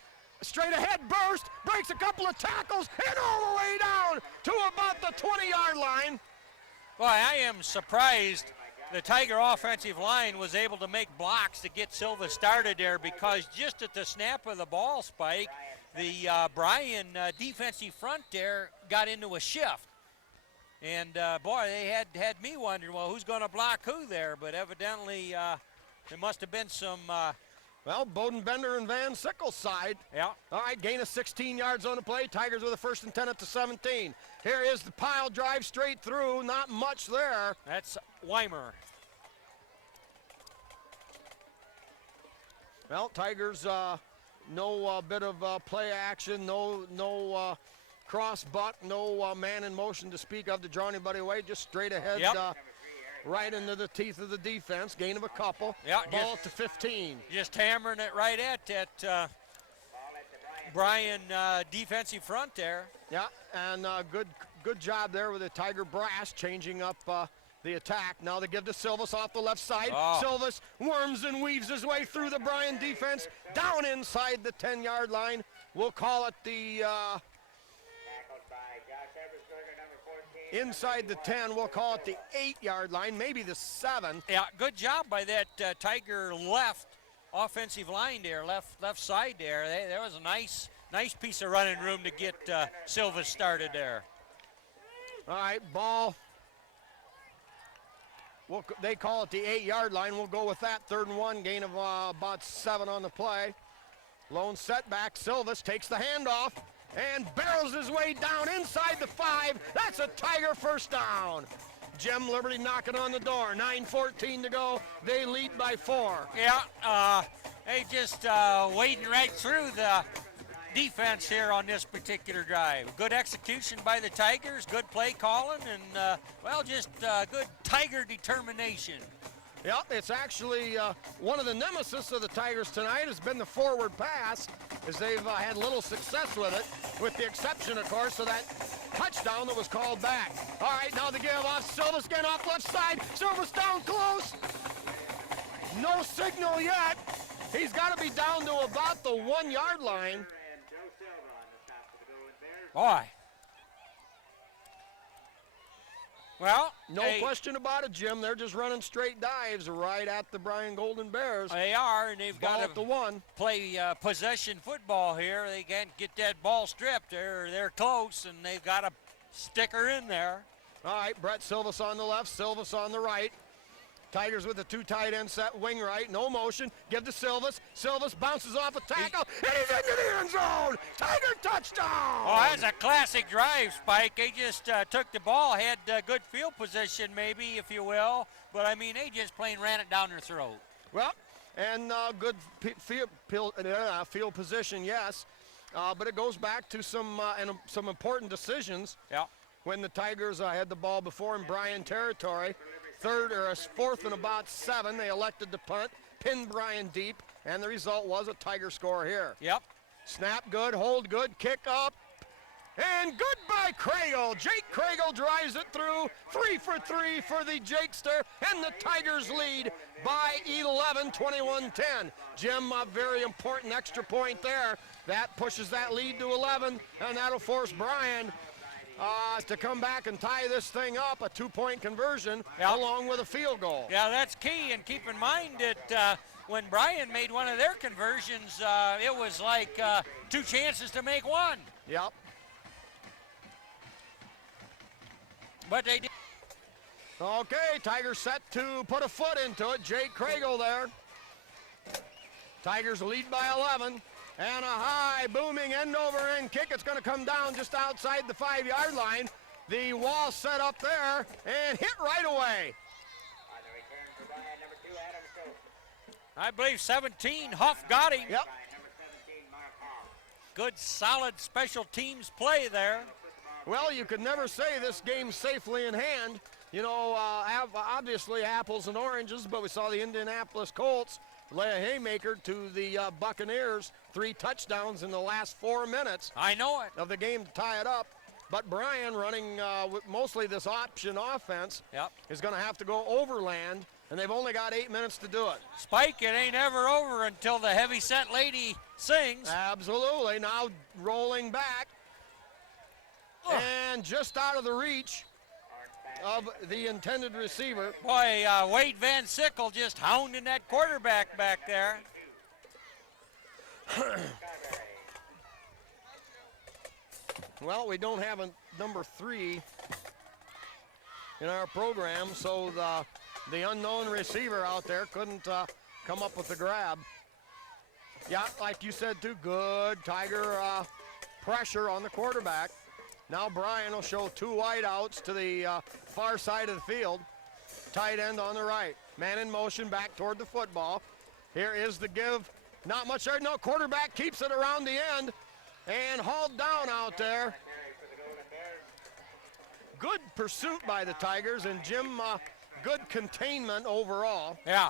Straight ahead burst, breaks a couple of tackles, and all the way down to about the 20-yard line. Boy, I am surprised the Tiger offensive line was able to make blocks to get Silva started there, because just at the snap of the ball, Spike, the Bryan defensive front there got into a shift. And, boy, they had me wondering, well, who's going to block who there? But evidently there must have been some... Well, Bodenbender and Van Sickle's side. Yeah. All right, gain of 16 yards on the play. Tigers with a 1st and 10 at the 17. Here is the pile drive straight through. Not much there. That's Weimer. Well, Tigers, no bit of play action, no cross buck, no man in motion to speak of to draw anybody away. Just straight ahead right into the teeth of the defense. Gain of a couple. Yeah, Ball to 15. Just hammering it right at that Bryan defensive front there. Yeah, and good job there with the Tiger brass changing up the attack. Now they give to Silvas off the left side. Oh. Silvas worms and weaves his way through the Bryan defense down inside the 10-yard line. We'll call it the inside the 10. We'll call it the 8-yard line, maybe the 7. Yeah, good job by that Tiger left offensive line there, left side there. There was a nice piece of running room to get Silva started there. All right, ball. They call it the 8-yard line. We'll go with that. 3rd and 1, gain of about 7 on the play. Lone setback. Silvas takes the handoff and barrels his way down inside the 5. That's a Tiger first down. Jim Liberty knocking on the door. 9:14 to go. They lead by 4. Yeah, they just wading right through the defense here on this particular drive. Good execution by the Tigers, good play calling, and well, just good Tiger determination. Yep, it's actually one of the nemesis of the Tigers tonight has been the forward pass, as they've had little success with it, with the exception, of course, of that touchdown that was called back. All right, now the give off. Silvas getting off left side. Silvas down close. No signal yet. He's got to be down to about the 1-yard line. Boy. Well, no question about it, Jim. They're just running straight dives right at the Bryan Golden Bears. They are, and they've got to play possession football here. They can't get that ball stripped. They're close, and they've got to stick her in there. All right, Brett Silvas on the left, Silvas on the right. Tigers with a 2 tight end set, wing right, no motion. Give to Silvas. Silvas bounces off a tackle, and he's into the end zone. Tiger touchdown! Oh, that's a classic drive, Spike. They just took the ball, had good field position, maybe, if you will. But, I mean, they just plain ran it down their throat. Well, and good field position, yes. But it goes back to some important decisions. Yeah. When the Tigers had the ball before in Bryan territory. 4th and about 7. They elected to punt, pinned Bryan deep, and the result was a Tiger score here. Yep. Snap good, hold good, kick up, and good by Craigle. Jake Craigle drives it through. 3 for 3 for the Jakester, and the Tigers lead by 11, 21-10. Jim, a very important extra point there. That pushes that lead to 11, and that'll force Bryan to come back and tie this thing up, a 2-point conversion, along with a field goal. Yeah, that's key, and keep in mind that when Bryan made one of their conversions, it was like 2 chances to make 1. Yep. But they did. Okay, Tigers set to put a foot into it. Jake Craigle there. Tigers lead by 11. And a high, booming end-over-end kick. It's going to come down just outside the 5-yard line. The wall set up there and hit right away. I believe 17, Huff got him. Yep. Good, solid special teams play there. Well, you could never say this game's safely in hand. You know, obviously apples and oranges, but we saw the Indianapolis Colts lay a haymaker to the Buccaneers. 3 touchdowns in the last 4 minutes. I know it. Of the game to tie it up. But Bryan, running with mostly this option offense, is going to have to go overland, and they've only got 8 minutes to do it. Spike, it ain't ever over until the heavy-set lady sings. Absolutely. Now rolling back. And just out of the reach of the intended receiver. Boy, Wade Van Sickle just hounding that quarterback back there. Well, we don't have a number 3 in our program, so the unknown receiver out there couldn't come up with the grab. Yeah, like you said too, good Tiger pressure on the quarterback. Now Bryan will show 2 wideouts to the far side of the field. Tight end on the right. Man in motion back toward the football. Here is the give. Not much there. No, quarterback keeps it around the end and hauled down out there. Good pursuit by the Tigers, and Jim, good containment overall. Yeah.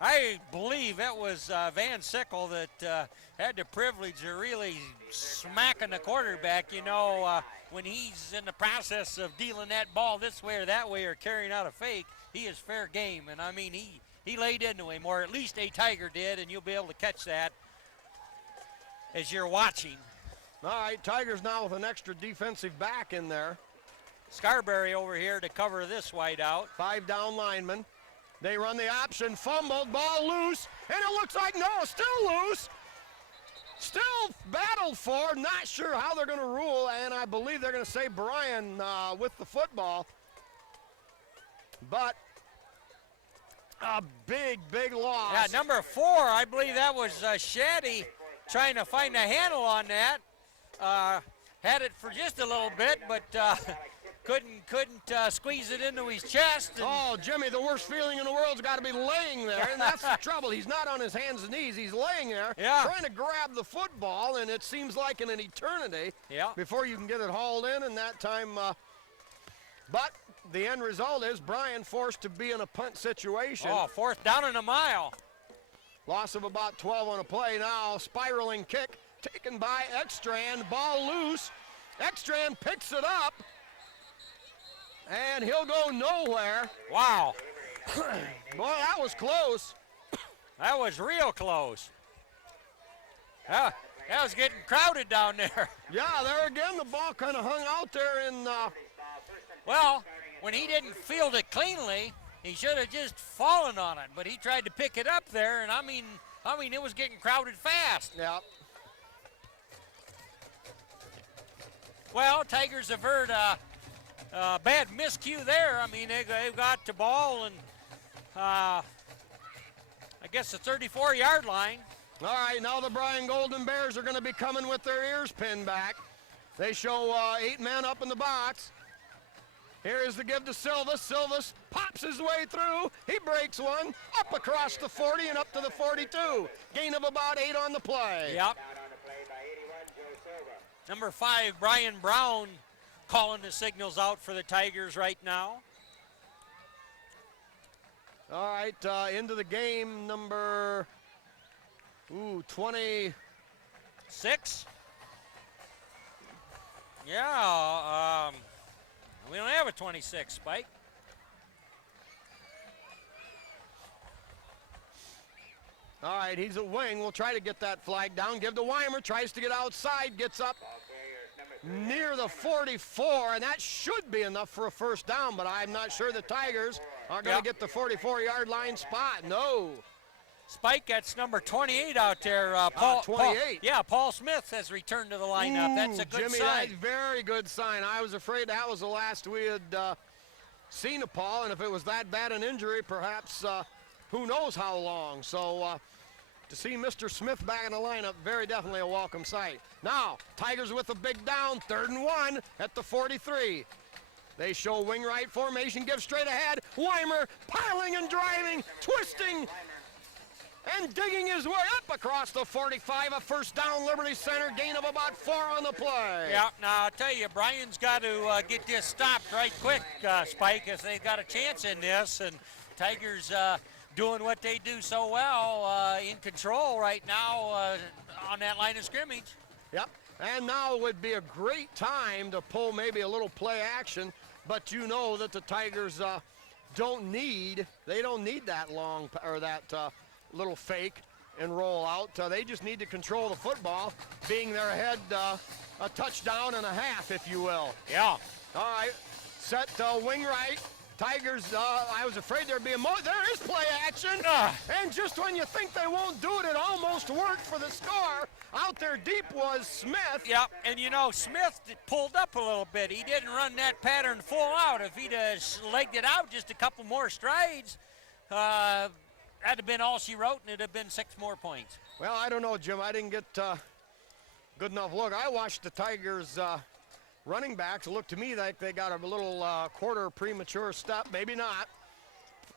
I believe it was Van Sickle that had the privilege of really smacking the quarterback. You know, when he's in the process of dealing that ball this way or that way or carrying out a fake, he is fair game. And, I mean, he laid into him, or at least a Tiger did, and you'll be able to catch that as you're watching. All right, Tigers now with an extra defensive back in there. Scarberry over here to cover this wide out. 5 down linemen. They run the option, fumbled, ball loose, and it looks like, no, still loose. Still battled for, not sure how they're going to rule, and I believe they're going to say Bryan with the football. But a big, big loss. Yeah, number 4, I believe that was Shaddy trying to find a handle on that. Had it for just a little bit, but couldn't squeeze it into his chest. And oh, Jimmy, the worst feeling in the world's got to be laying there, and that's the trouble. He's not on his hands and knees. He's laying there trying to grab the football, and it seems like in an eternity before you can get it hauled in, and that time. But the end result is Bryan forced to be in a punt situation. Oh, 4th down and a mile. Loss of about 12 on a play now. Spiraling kick taken by Ekstrand. Ball loose. Ekstrand picks it up. And he'll go nowhere. Wow. Boy, that was close. That was real close. That was getting crowded down there. Yeah, there again, the ball kind of hung out there in. Well, when he didn't field it cleanly, he should have just fallen on it. But he tried to pick it up there, and I mean, it was getting crowded fast. Yeah. Well, Tigers avert bad miscue there. I mean, they've got the ball, and I guess the 34-yard line. All right, now the Bryan Golden Bears are going to be coming with their ears pinned back. They show 8 men up in the box. Here is the give to Silvas. Silvas pops his way through. He breaks one up across the 40 and up to the 42. Gain of about 8 on the play. Yep. Number 5, Brian Brown, calling the signals out for the Tigers right now. All right, into the game, number 26. Yeah, we don't have a 26, Spike. All right, he's a wing. We'll try to get that flag down. Give to Weimer, tries to get outside, gets up near the 44, and that should be enough for a first down, but I'm not sure the Tigers are going to get the 44-yard line spot. No. Spike, that's number 28 out there. 28. Paul Smith has returned to the lineup. That's a good Jimmy, sign. That's very good sign. I was afraid that was the last we had seen of Paul, and if it was that bad an injury, perhaps who knows how long. So to see Mr. Smith back in the lineup, very definitely a welcome sight. Now, Tigers with a big down, 3rd and 1 at the 43. They show wing right formation, give straight ahead. Weimer piling and driving, twisting, and digging his way up across the 45. A first down, Liberty Center, gain of about 4 on the play. Yeah, now I'll tell you, Bryan's got to get this stopped right quick, Spike, if they've got a chance in this. And Tigers doing what they do so well, in control right now on that line of scrimmage. Yep, and now would be a great time to pull maybe a little play action, but you know that the Tigers don't need that long or that little fake and roll out. They just need to control the football, being their ahead a touchdown and a half, if you will. Yeah. All right, set wing right. Tigers, I was afraid there'd be there is play action. And just when you think they won't do it, it almost worked for the score. Out there deep was Smith. Yep, and you know, Smith pulled up a little bit. He didn't run that pattern full out. If he'd legged it out just a couple more strides, that'd have been all she wrote, and it'd have been 6 more points. Well, I don't know, Jim. I didn't get good enough look. I watched the Tigers running backs. It looked to me like they got a little quarter premature step, maybe not.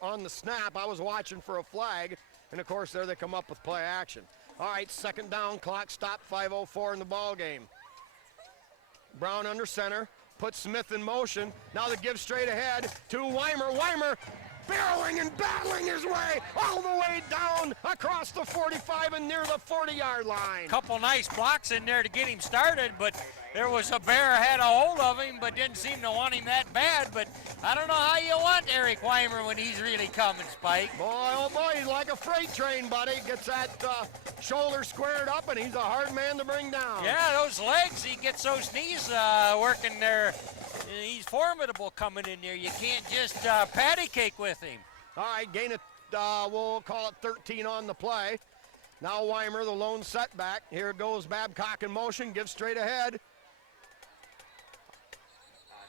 On the snap, I was watching for a flag, and of course there they come up with play action. All right, 2nd down, clock stop, 5:04 in the ball game. Brown under center, puts Smith in motion. Now the give straight ahead to Weimer. Weimer barreling and battling his way all the way down across the 45 and near the 40-yard line. Couple nice blocks in there to get him started, but there was a bear had a hold of him, but didn't seem to want him that bad. But I don't know how you want Eric Weimer when he's really coming, Spike. Boy, oh boy, he's like a freight train, buddy. Gets that shoulder squared up, and he's a hard man to bring down. Yeah, those legs, he gets those knees working there. He's formidable coming in there. You can't just patty cake with him. All right, gain it, we'll call it 13 on the play. Now Weimer, the lone setback. Here goes Babcock in motion, gives straight ahead.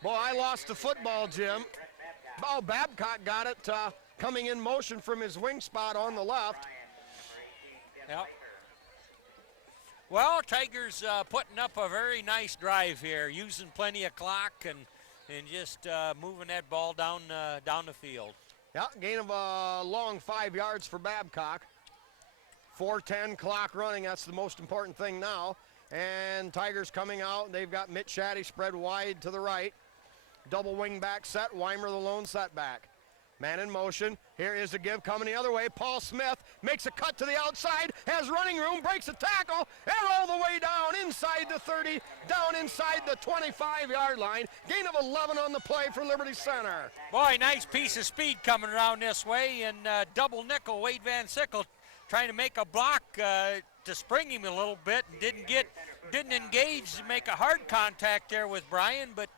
Boy, I lost the football, Jim. Oh, Babcock got it coming in motion from his wing spot on the left. Yep. Well, Tigers putting up a very nice drive here, using plenty of clock and just moving that ball down the field. Yeah, gain of a long 5 yards for Babcock. 4:10 clock running, that's the most important thing now. And Tigers coming out, they've got Mitch Shaddy spread wide to the right. Double wing back set, Weimer the lone setback. Man in motion, here is the give coming the other way. Paul Smith makes a cut to the outside, has running room, breaks a tackle, and all the way down inside the 30, down inside the 25-yard line. Gain of 11 on the play for Liberty Center. Boy, nice piece of speed coming around this way, and double nickel Wade Van Sickle trying to make a block to spring him a little bit, and didn't engage to make a hard contact there with Bryan, but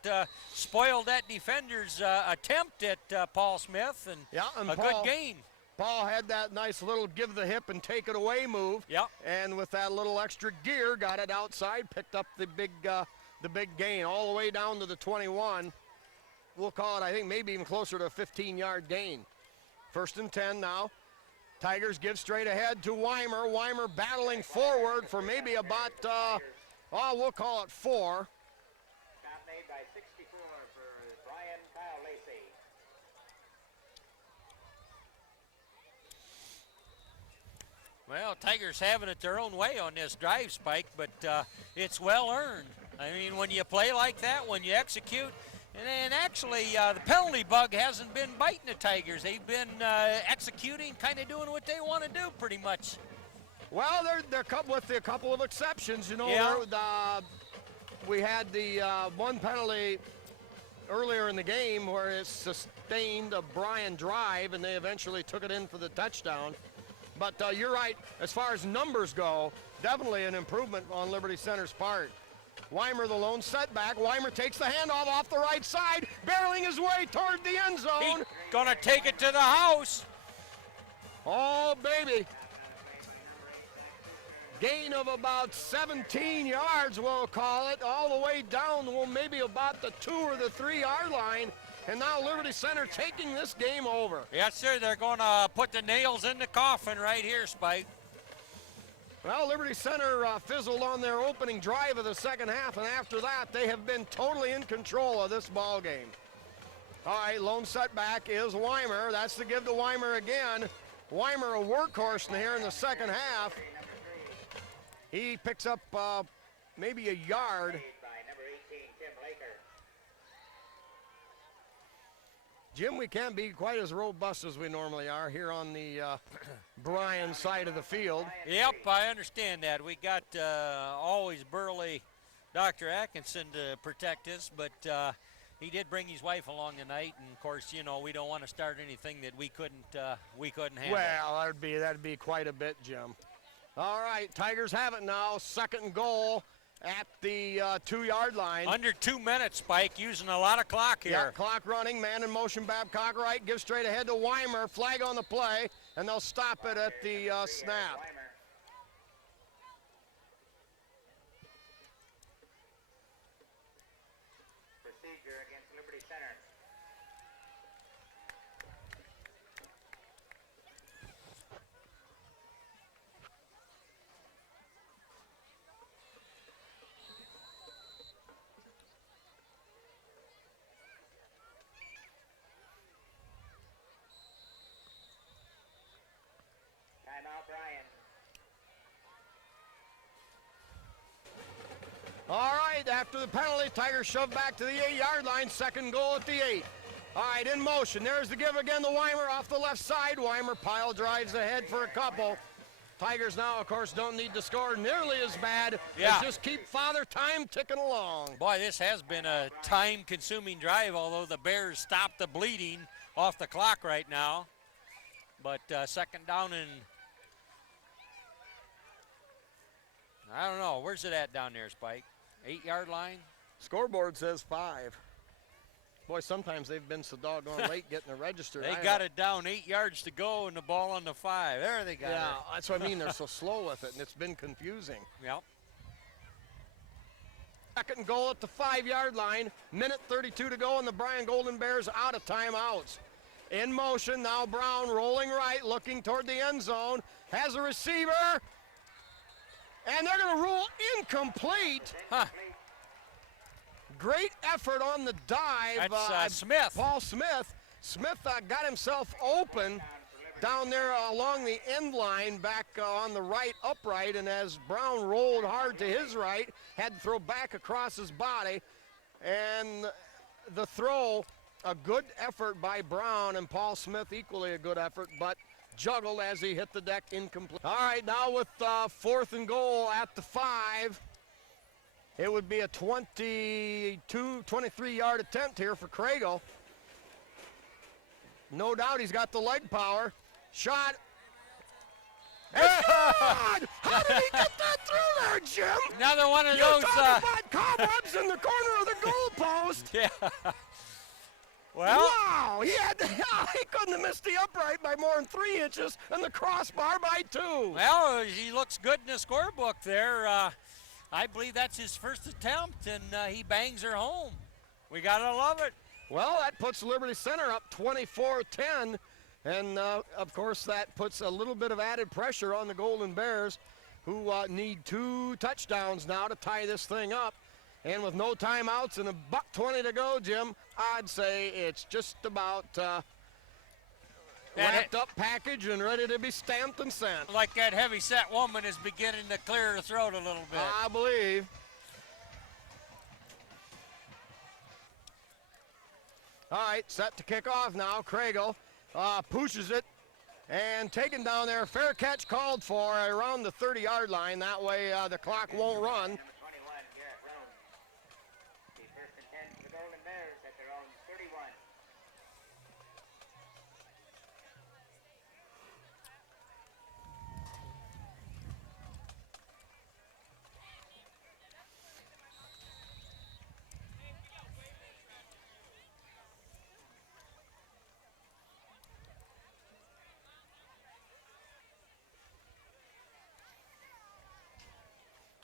spoiled that defender's attempt at Paul Smith, and a good gain. Paul had that nice little give the hip and take it away move. Yep. And with that little extra gear, got it outside, picked up the big gain all the way down to the 21. We'll call it, I think, maybe even closer to a 15-yard gain. 1st and 10 now. Tigers give straight ahead to Weimer. Weimer battling forward for maybe about, we'll call it 4. Stop made by 64 for Bryan Kyle Lacey. Well, Tigers having it their own way on this drive, Spike, but it's well earned. I mean, when you play like that, when you execute, and actually the penalty bug hasn't been biting the Tigers. They've been executing, kind of doing what they want to do pretty much. Well, they're with a couple of exceptions. You know, Yeah. We had the one penalty earlier in the game where it sustained a Bryan drive, and they eventually took it in for the touchdown. But you're right, as far as numbers go, definitely an improvement on Liberty Center's part. Weimer the lone setback. Weimer takes the handoff off the right side, barreling his way toward the end zone. He's gonna take it to the house. Oh, baby. Gain of about 17 yards, we'll call it, all the way down to maybe about the 2 or the 3 yard line. And now Liberty Center taking this game over. Yes, sir. They're gonna put the nails in the coffin right here, Spike. Well, Liberty Center fizzled on their opening drive of the second half, and after that, they have been totally in control of this ball game. All right, lone setback is Weimer. That's the give to Weimer again. Weimer, a workhorse in here in the second half. He picks up maybe a yard. By number 18, Tim Laker. Jim, we can't be quite as robust as we normally are here on the Bryan side of the field. Yep, I understand that. We got always burly Dr. Atkinson to protect us, but he did bring his wife along tonight, and of course, you know, we don't want to start anything that we couldn't handle. Well, that'd be quite a bit, Jim. All right, Tigers have it now. 2nd and goal at the 2 yard line. Under 2 minutes, Spike, using a lot of clock here. Yeah, clock running, man in motion, Babcock right, gives straight ahead to Weimer, flag on the play, and they'll stop it at the snap. Weimer. Procedure against Liberty Center. Timeout, Bryan. All right, after the penalty, Tigers shove back to the 8 yard line, 2nd goal at the 8. All right, in motion. There's the give again to Weimer off the left side. Weimer pile drives ahead for a couple. Tigers now, of course, don't need to score nearly as bad. Yeah. Just keep Father Time ticking along. Boy, this has been a time-consuming drive, although the Bears stopped the bleeding off the clock right now. But second down and I don't know. Where's it at down there, Spike? 8-yard line? Scoreboard says 5. Boy, sometimes they've been so doggone late getting the register. They got it down 8 yards to go and the ball on the 5. There they got it. Yeah, that's what I mean. They're so slow with it, and it's been confusing. Yep. Second and goal at the 5-yard line. Minute 32 to go, and the Bryan Golden Bears out of timeouts. In motion, now Brown rolling right, looking toward the end zone. Has a receiver, and they're going to rule incomplete. Huh. Great effort on the dive. That's Smith. Paul Smith. Smith got himself open down there along the end line back on the right upright, and as Brown rolled hard to his right, had to throw back across his body. And the throw, a good effort by Brown, and Paul Smith equally a good effort, but juggled as he hit the deck, incomplete. All right, now with fourth and goal at the 5. It would be a 23-yard attempt here for Kragle. No doubt he's got the leg power. Shot. It's good! How did he get that through there, Jim? Another one of You those. talk about cobwebs in the corner of the goalpost. Yeah. Well, Wow, he couldn't have missed the upright by more than 3 inches and the crossbar by 2. well, he looks good in the scorebook there. I believe that's his first attempt, and he bangs her home. We gotta love it. Well, that puts Liberty Center up 24-10, and of course that puts a little bit of added pressure on the Golden Bears, who need 2 touchdowns now to tie this thing up. And with no timeouts and a $1.20 to go, Jim, I'd say it's just about wrapped up package and ready to be stamped and sent. Like that heavy-set woman is beginning to clear her throat a little bit. I believe. All right, set to kick off now. Kragle pushes it and taken down there. Fair catch called for around the 30-yard line. That way the clock won't run. Number 21, Garrett Roan. The first and 10 for the Golden Bears at their own 31.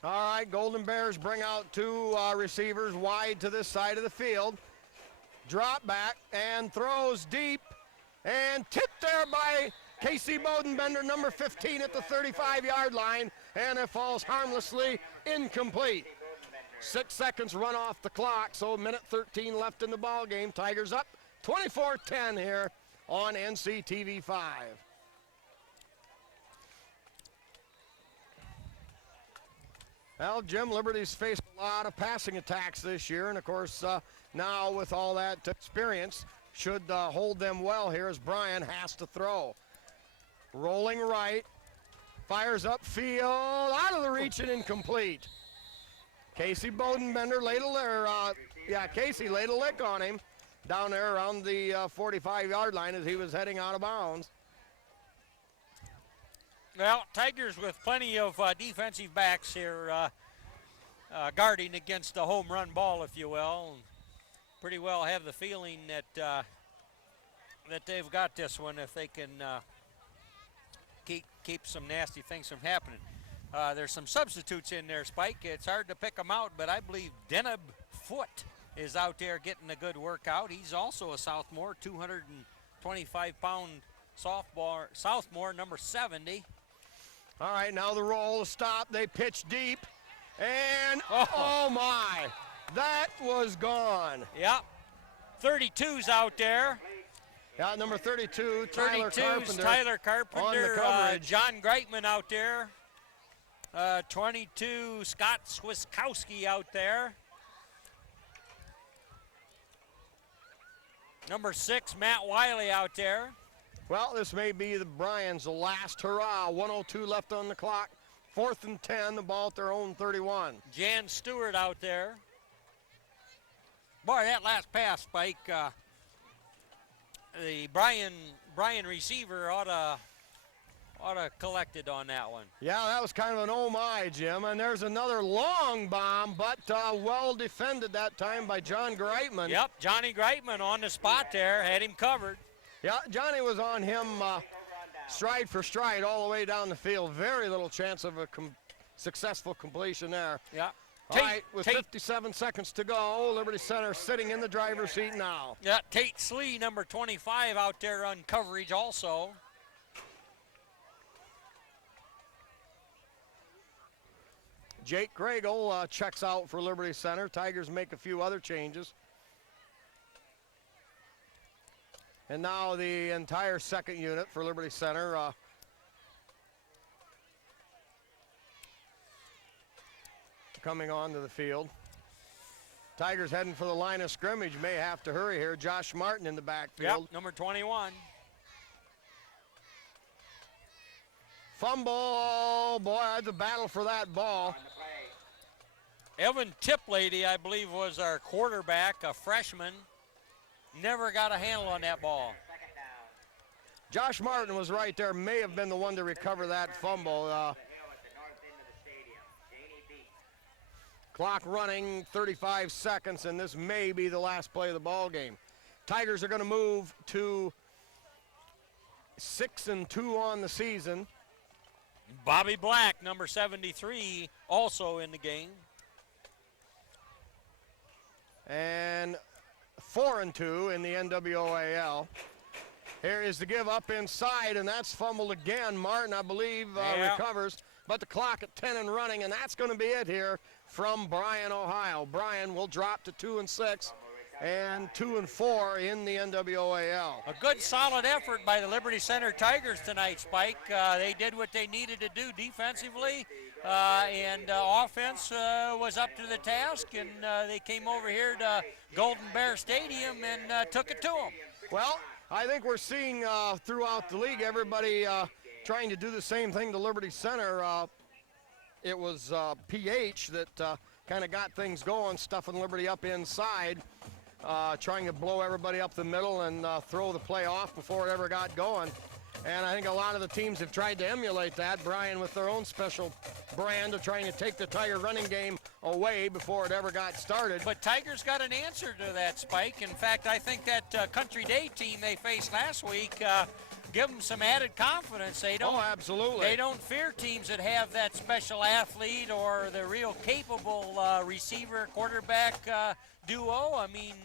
All right, Golden Bears bring out 2 receivers wide to this side of the field. Drop back and throws deep and tipped there by Casey Bodenbender, number 15 at the 35-yard line, and it falls harmlessly incomplete. 6 seconds run off the clock, so minute 13 left in the ball game. Tigers up 24-10 here on NCTV 5. Well, Jim, Liberty's faced a lot of passing attacks this year, and of course, now with all that experience, should hold them well here as Bryan has to throw. Rolling right, fires upfield, out of the reach and incomplete. Casey Bodenbender laid Casey laid a lick on him down there around the 45-yard line as he was heading out of bounds. Well, Tigers with plenty of defensive backs here guarding against the home run ball, if you will. And pretty well have the feeling that that they've got this one if they can keep some nasty things from happening. There's some substitutes in there, Spike. It's hard to pick them out, but I believe Deneb Foote is out there getting a good workout. He's also a sophomore, 225-pound sophomore, number 70. All right, now the roll is stopped. They pitch deep, and oh my, that was gone. Yep, 32's out there. Yeah, number 32, Tyler 32's Carpenter. Tyler Carpenter. On the coverage. John Greitman out there. 22, Scott Swiskowski out there. Number 6, Matt Wiley out there. Well, this may be the Bryan's last hurrah. 1:02 left on the clock. 4th and 10, the ball at their own 31. Jan Stewart out there. Boy, that last pass, Spike, the Bryan receiver ought to collected on that one. Yeah, that was kind of an oh my, Jim. And there's another long bomb, but well defended that time by John Greitman. Yep, Johnny Greitman on the spot there, had him covered. Yeah, Johnny was on him stride for stride all the way down the field. Very little chance of a successful completion there. Yeah. All right, with 57 seconds to go, Liberty Center sitting in the driver's seat now. Yeah, Tate Slee, number 25, out there on coverage also. Jake Gragel checks out for Liberty Center. Tigers make a few other changes. And now the entire second unit for Liberty Center. Coming onto the field. Tigers heading for the line of scrimmage. May have to hurry here. Josh Martin in the backfield. Yep, number 21. Fumble. Oh, boy, that's a battle for that ball. Evan Tiplady, I believe, was our quarterback, a freshman. Never got a handle on that ball. Josh Martin was right there. May have been the one to recover that fumble. Clock running, 35 seconds, and this may be the last play of the ball game. Tigers are going to move to 6-2 on the season. Bobby Black, number 73, also in the game. And 4-2 in the NWOAL. Here is the give up inside, and that's fumbled again. Martin, I believe, recovers. But the clock at 10 and running, and that's going to be it here from Bryan, Ohio. Bryan will drop to 2-6 and 2-4 in the NWOAL. A good solid effort by the Liberty Center Tigers tonight, Spike. They did what they needed to do defensively, and offense was up to the task, and they came over here to Golden Bear Stadium and took it to them. Well, I think we're seeing throughout the league everybody trying to do the same thing to Liberty Center. It was PH that kind of got things going, stuffing Liberty up inside, trying to blow everybody up the middle and throw the play off before it ever got going. And I think a lot of the teams have tried to emulate that. Bryan with their own special brand of trying to take the Tiger running game away before it ever got started. But Tigers got an answer to that, Spike. In fact, I think that Country Day team they faced last week give them some added confidence. They don't. Oh, absolutely. They don't fear teams that have that special athlete or the real capable receiver quarterback duo. I mean,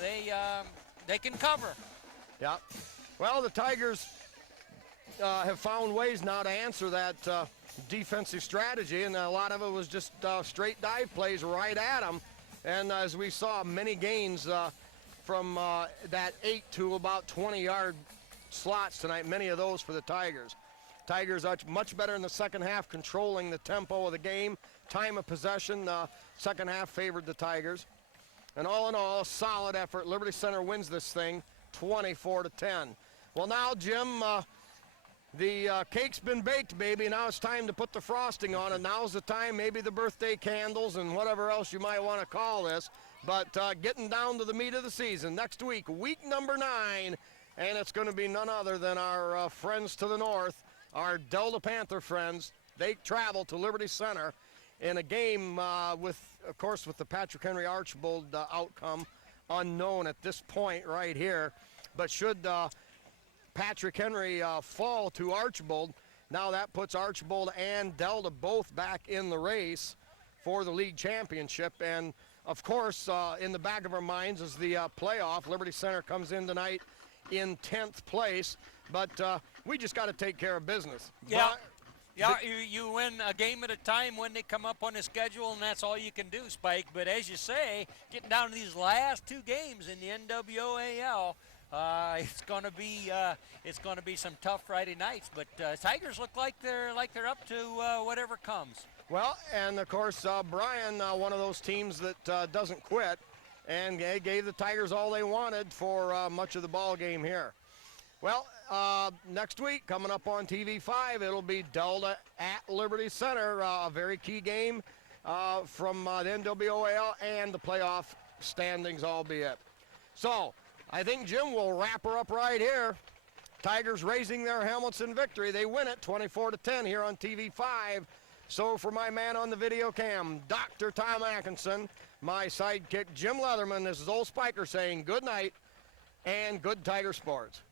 they can cover. Yeah. Well, the Tigers have found ways now to answer that defensive strategy, and a lot of it was just straight dive plays right at them. And as we saw, many gains from that 8 to about 20-yard slots tonight, many of those for the Tigers. Tigers are much better in the second half, controlling the tempo of the game. Time of possession, second half favored the Tigers. And all in all, a solid effort. Liberty Center wins this thing 24-10. Well, now, Jim, the cake's been baked, baby. Now it's time to put the frosting on it. Now's the time, maybe the birthday candles and whatever else you might want to call this. But getting down to the meat of the season. Next week, week number 9, and it's going to be none other than our friends to the north, our Delta Panther friends. They travel to Liberty Center in a game with, of course, with the Patrick Henry Archbold outcome unknown at this point right here. But should Patrick Henry fall to Archbold, now that puts Archbold and Delta both back in the race for the league championship. And of course, in the back of our minds is the playoff. Liberty Center comes in tonight in 10th place, but we just got to take care of business. Yeah. Yeah, you win a game at a time when they come up on the schedule, and that's all you can do, Spike. But as you say, getting down to these last 2 games in the NWOAL, it's going to be some tough Friday nights. But Tigers look like they're up to whatever comes. Well, and of course, Bryan, one of those teams that doesn't quit. and they gave the Tigers all they wanted for much of the ball game here. Well, next week, coming up on TV5, it'll be Delta at Liberty Center, a very key game from the NWOAL and the playoff standings, albeit. So, I think Jim will wrap her up right here. Tigers raising their helmets in victory. They win it 24-10 here on TV5. So for my man on the video cam, Dr. Tom Atkinson, my sidekick Jim Leatherman, this is Old Spiker saying good night and good Tiger sports.